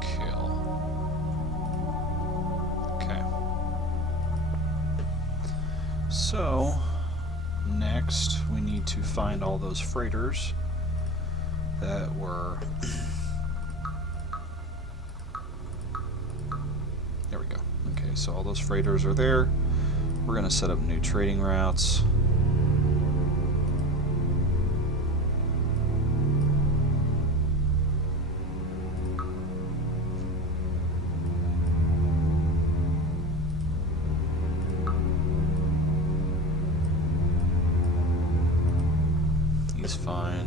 Kill. Okay. So, next we need to find all those freighters that were... There we go. Okay, so all those freighters are there. We're going to set up new trading routes. He's fine.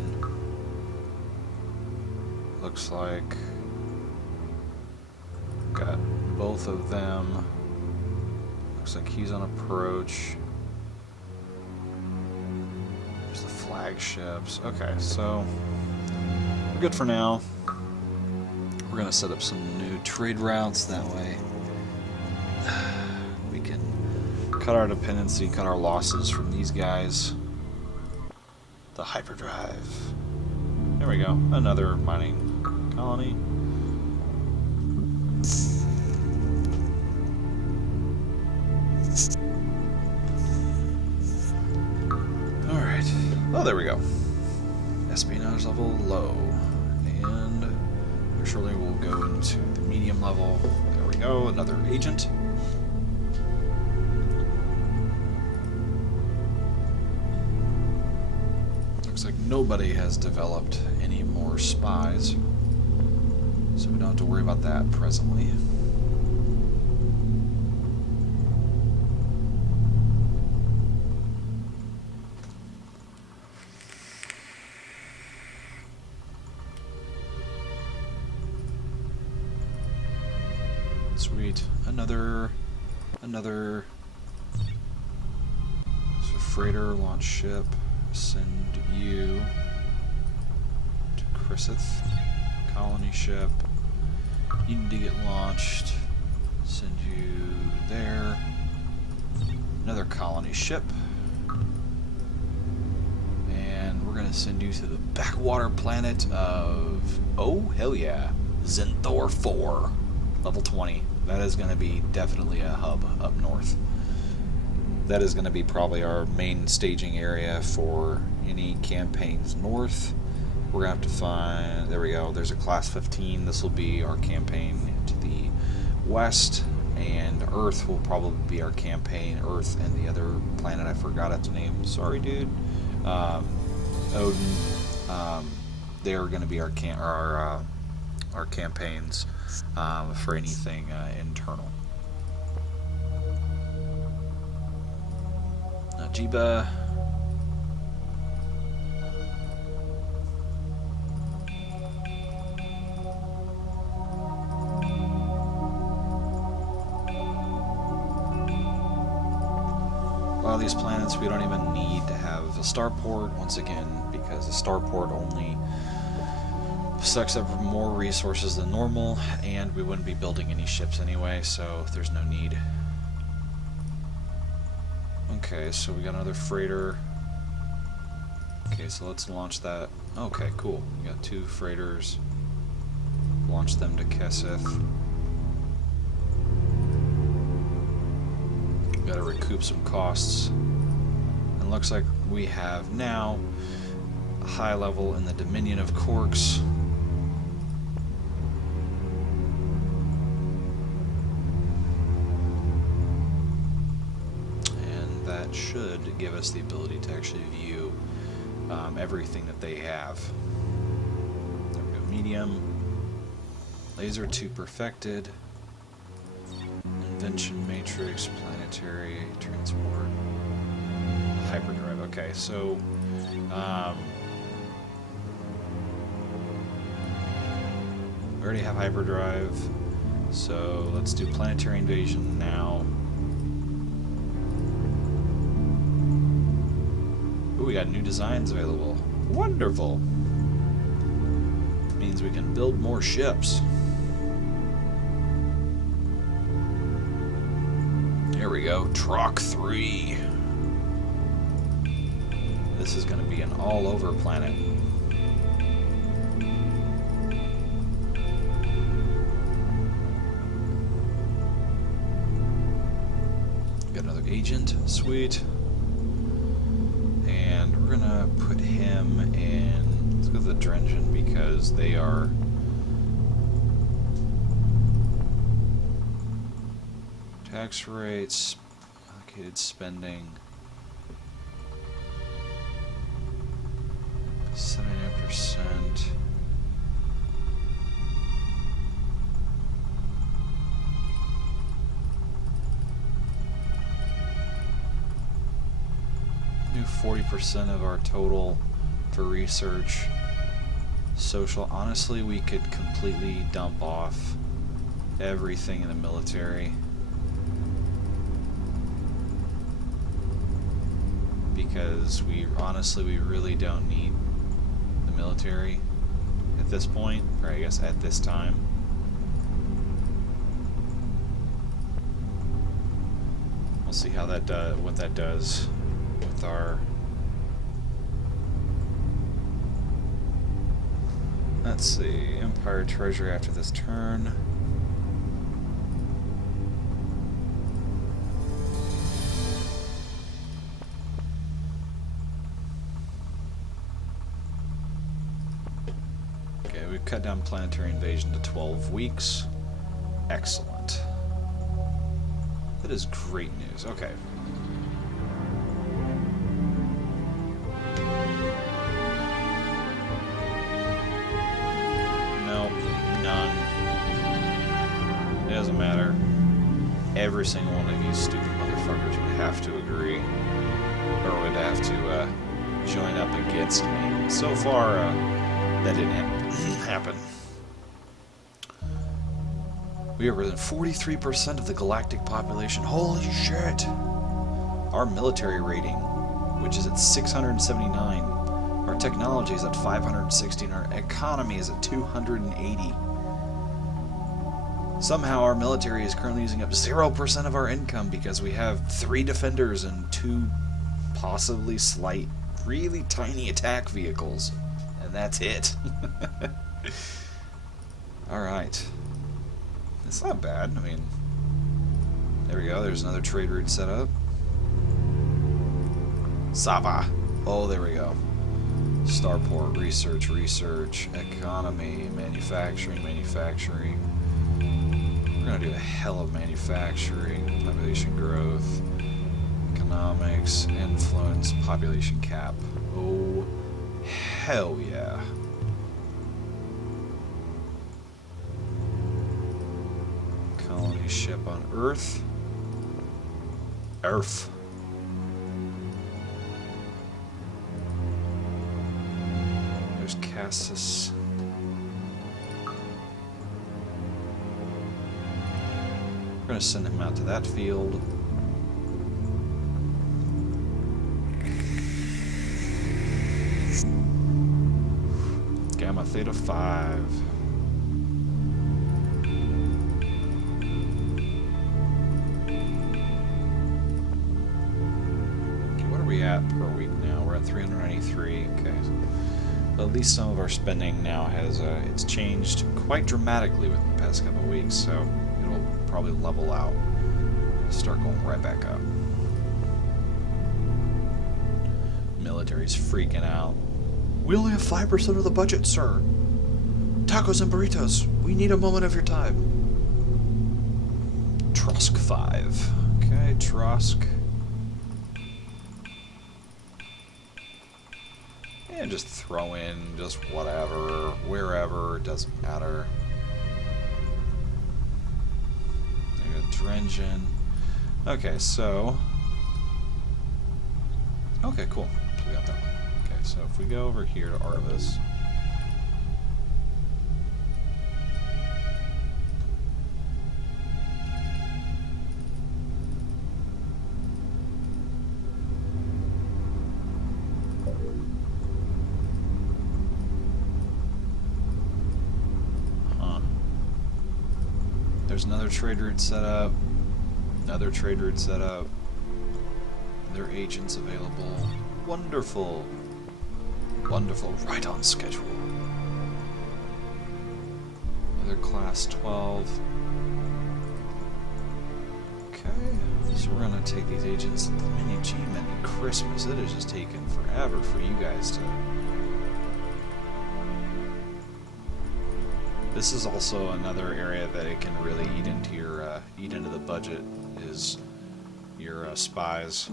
Looks like got both of them. Looks like he's on approach. There's the flagships. Okay, so we're good for now. We're gonna set up some new trade routes. That way we can cut our dependency, cut our losses from these guys. The hyperdrive. There we go. Another mining colony. Alright. Oh, there we go. Espionage level low. And surely we'll go into the medium level. There we go. Another agent. Looks like nobody has developed any more spies, so we don't have to worry about that presently. Sweet. Another so freighter launch ship. Send you to Chrysith. Colony ship. You need to get launched. Send you there. Another colony ship. And we're gonna send you to the backwater planet of... Oh, hell yeah. Zenthor 4. Level 20. That is gonna be definitely a hub up north. That is going to be probably our main staging area for any campaigns north. We're going to have to find... There we go. There's a class 15. This will be our campaign to the west. And Earth will probably be our campaign. Earth and the other planet I forgot its name. Sorry, dude. Odin. They're going to be our campaigns for anything internal. Najiba. A lot of these planets we don't even need to have a starport, once again, because a starport only sucks up more resources than normal, and we wouldn't be building any ships anyway, so there's no need. Okay, so we got another freighter. Okay, so let's launch that. Okay, cool. We got 2 freighters. Launch them to Keseth. Got to recoup some costs. And looks like we have now a high level in the Dominion of Corks. And that should give us the ability to actually view everything that they have. There we go. Medium. Laser 2 perfected. Invention matrix, planetary, transport, hyperdrive. Okay, so we already have hyperdrive, so let's do planetary invasion now. Ooh, we got new designs available. Wonderful! Means we can build more ships. Here we go, Trock 3. This is going to be an all-over planet. Got another agent, sweet. And we're going to put him in, let's go to the Drengen because they are tax rates, allocated spending, 79%. Do 40% of our total for research. Social, honestly, we could completely dump off everything in the military. Because we really don't need the military at this point, or I guess at this time. We'll see how that what that does with our. Let's see, Empire Treasury after this turn. We've cut down planetary invasion to 12 weeks. Excellent. That is great news. Okay. Nope, none. It doesn't matter. Every single one of these stupid motherfuckers would have to agree, or would have to join up against me. So far, that didn't happen. We are within 43% of the galactic population. Holy shit! Our military rating, which is at 679. Our technology is at 560. And our economy is at 280. Somehow our military is currently using up 0% of our income because we have 3 defenders and 2 possibly slight, really tiny attack vehicles. And that's it. Alright. It's not bad. I mean, there we go. There's another trade route set up. Saba. Oh, there we go. Starport, research, economy, manufacturing. We're going to do a hell of manufacturing, population growth, economics, influence, population cap. Oh, hell yeah. Colony ship on Earth. Earth. There's Cassis. We're going to send him out to that field. Gamma Theta 5. Per week now. We're at 393. Okay, but at least some of our spending now has it's changed quite dramatically within the past couple of weeks, so it'll probably level out, start going right back up. there. He's freaking out. We only have 5% of the budget, sir. Tacos and burritos. We need a moment of your time. Trusk 5. Okay, Trusk. And just throw in just whatever, wherever, it doesn't matter. There you go, Drengen. Okay, so... Okay, cool. So we got that one. Okay, so if we go over here to Artemis... There's another trade route set up. Another trade route set up. There are agents available. Wonderful. Wonderful. Right on schedule. Another class 12. Okay. So we're going to take these agents. The mini G-Mini Christmas. It has just taken forever for you guys to... This is also another area that it can really eat into your eat into the budget is your spies,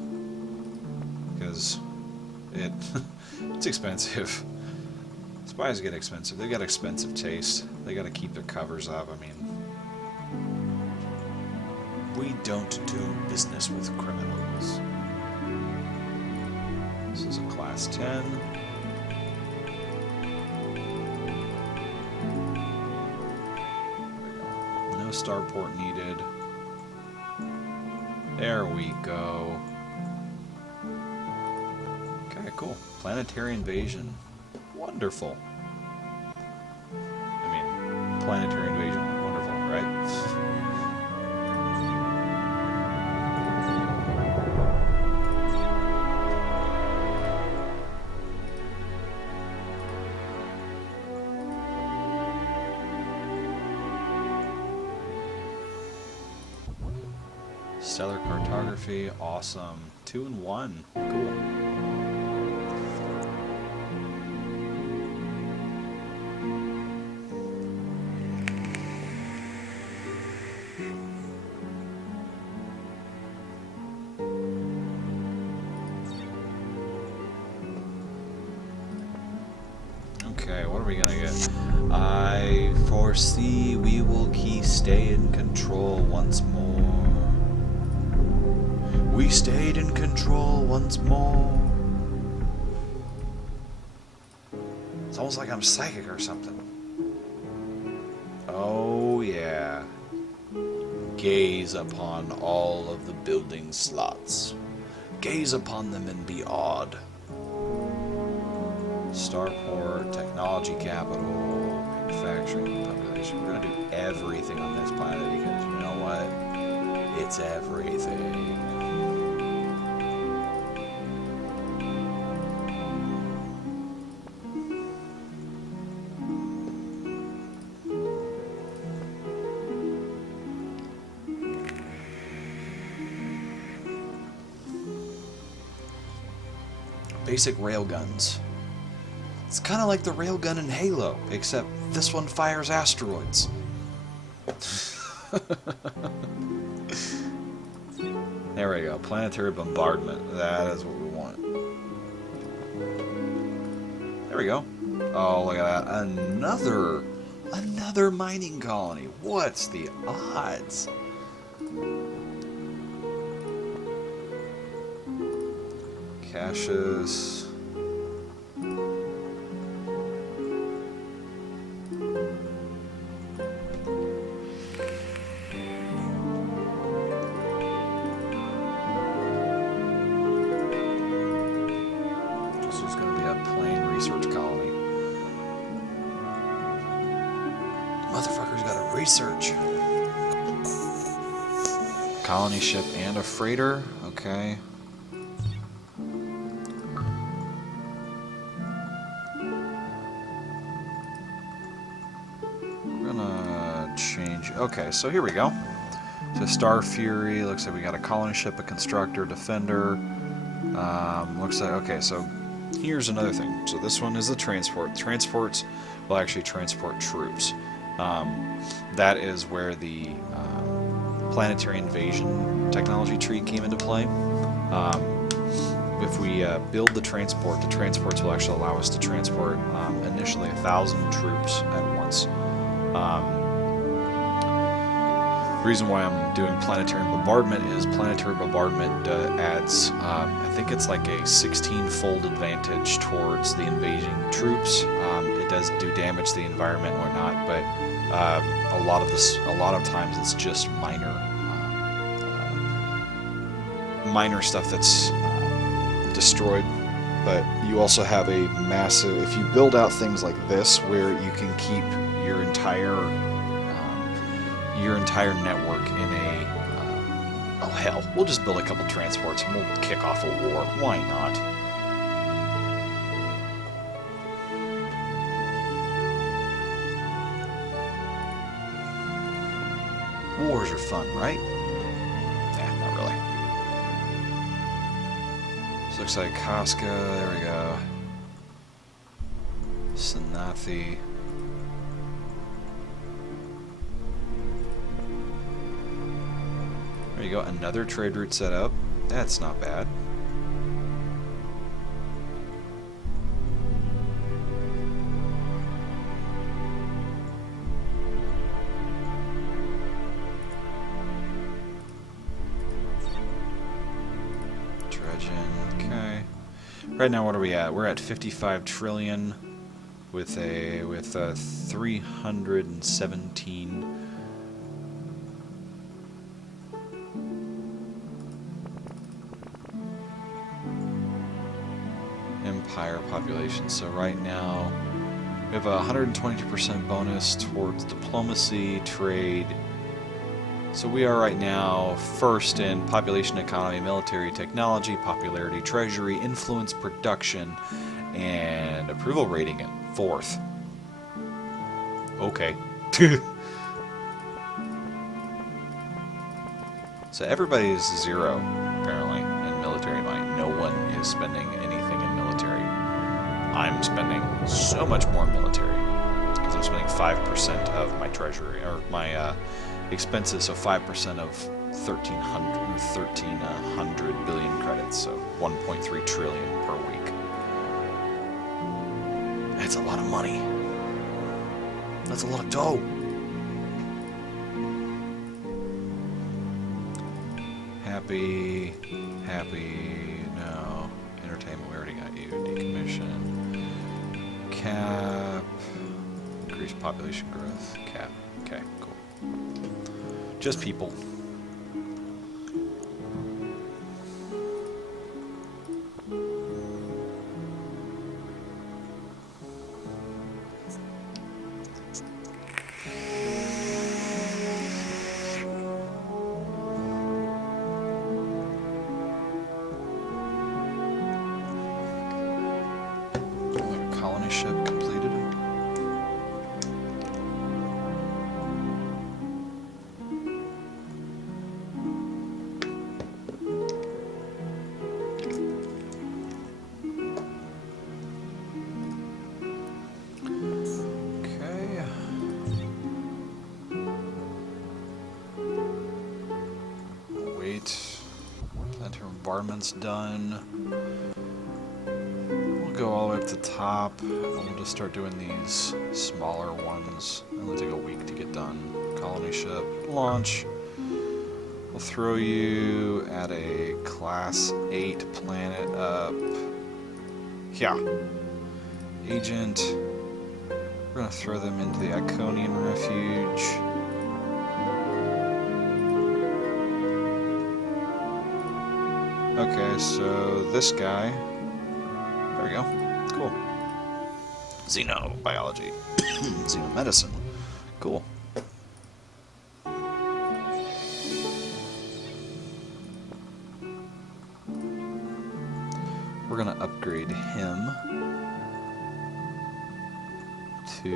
because it's expensive. Spies get expensive. They got expensive taste. They got to keep their covers up. I mean, we don't do business with criminals. This is a class 10. Starport needed. There we go. Okay, cool. Planetary invasion. Wonderful. I mean, planetary invasion. Wonderful, right? Stellar cartography, awesome. 2 and 1, cool. Okay, what are we gonna get? I foresee we will stay in control once more. We stayed in control once more. It's almost like I'm psychic or something. Oh yeah. Gaze upon all of the building slots. Gaze upon them and be awed. Starport, technology capital, manufacturing, population. We're gonna do everything on this planet because you know what? It's everything. Basic railguns. It's kind of like the railgun in Halo, except this one fires asteroids. There we go. Planetary bombardment. That is what we want. There we go. Oh, look at that. Another mining colony. What's the odds? Cassius. This is going to be a plain research colony. Motherfucker's got a research. Colony ship and a freighter. Okay. Okay, so here we go. So Star Fury, looks like we got a colony ship, a constructor, defender. Looks like, okay, so here's another thing. So this one is the transport. Transports will actually transport troops. That is where the planetary invasion technology tree came into play. If we build the transports will actually allow us to transport initially 1,000 troops at once. The reason why I'm doing planetary bombardment is planetary bombardment adds, I think it's like a 16-fold advantage towards the invading troops. It does do damage to the environment or not, but a lot of times it's just minor stuff that's destroyed. But you also have a massive, if you build out things like this where you can keep your entire network in a oh hell, we'll just build a couple transports and we'll kick off a war. Why not? Wars are fun, right? Not really. This looks like Casca. There we go. Sanathi. There you go. Another trade route set up. That's not bad. Okay. Right now, what are we at? We're at 55 trillion with 317 empire population. So right now, we have a 122% bonus towards diplomacy, trade. So we are right now first in population, economy, military, technology, popularity, treasury, influence, production, and approval rating at 4th. Okay. So everybody is 0, apparently, in military might. No one is spending anything in military. I'm spending so much more in military, because I'm spending 5% of my treasury, or my expenses, so 5% of 1,300 billion credits, so 1.3 trillion per week. That's a lot of money. That's a lot of dough. Happy, no. Entertainment, we already got you. Decommission. Cap. Increase population growth. Cap. Okay, cool. Just people. Colony ship completed. Okay. Wait. That environment's done. Go all the way up to the top, and we'll just start doing these smaller ones. It'll take a week to get done. Colony ship, launch. We'll throw you at a class 8 planet up. Yeah. Agent. We're gonna throw them into the Iconian refuge. Okay, so this guy. There we go. Cool. Xenobiology. Xenomedicine. Cool. We're going to upgrade him to...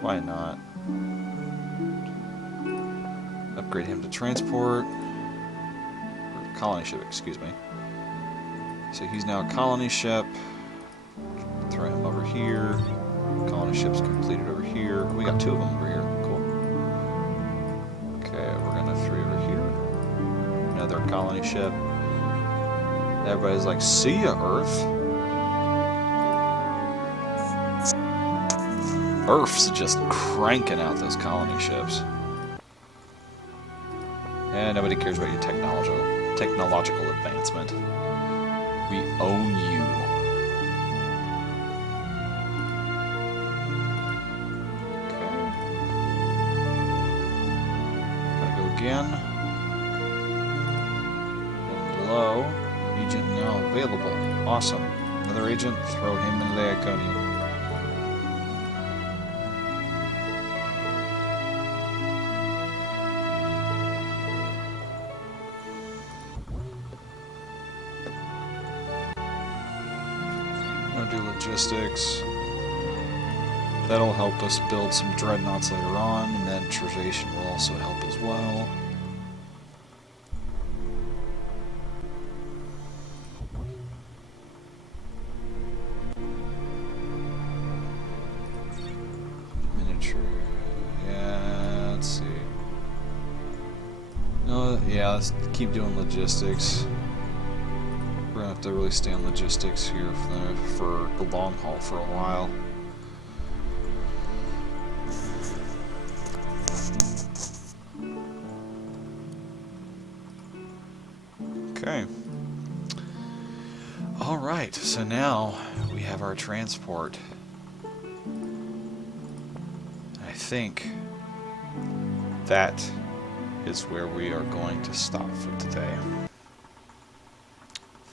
Why not? Upgrade him to transport. colony ship, excuse me. So he's now a colony ship. Throw him over here. Colony ship's completed over here. We got 2 of them over here. Cool. Okay, we're gonna 3 over here. Another colony ship. Everybody's like, see ya, Earth. Earth's just cranking out those colony ships. And nobody cares about your technological advancement. We own you. Okay. Gotta go again. And below, agent now available. Awesome. Another agent, throw him into the Iconium. Do logistics. That'll help us build some dreadnoughts later on, and miniaturization will also help as well. Miniature. Yeah, let's see. No, yeah, let's keep doing logistics. We're gonna have to really stay on logistics here for the long haul for a while. Okay. Alright, so now we have our transport. I think that is where we are going to stop for today.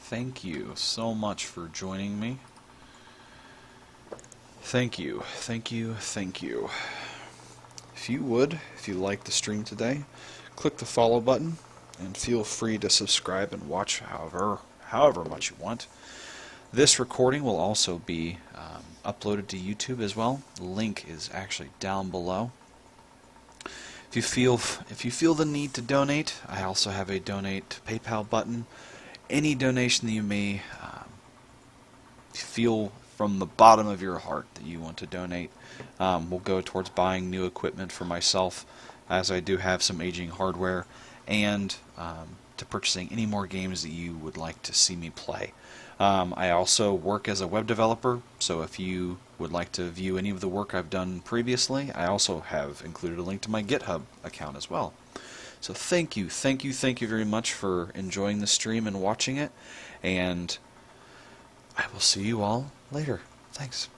Thank you so much for joining me. Thank you, thank you, thank you. If you like the stream today, click the follow button and feel free to subscribe and watch however much you want. This recording will also be uploaded to YouTube as well. The link is actually down below. If you feel the need to donate, I also have a donate PayPal button. Any donation that you may feel from the bottom of your heart that you want to donate will go towards buying new equipment for myself, as I do have some aging hardware, and to purchasing any more games that you would like to see me play. I also work as a web developer, so if you would like to view any of the work I've done previously, I also have included a link to my GitHub account as well. So thank you very much for enjoying the stream and watching it, and I will see you all later. Thanks.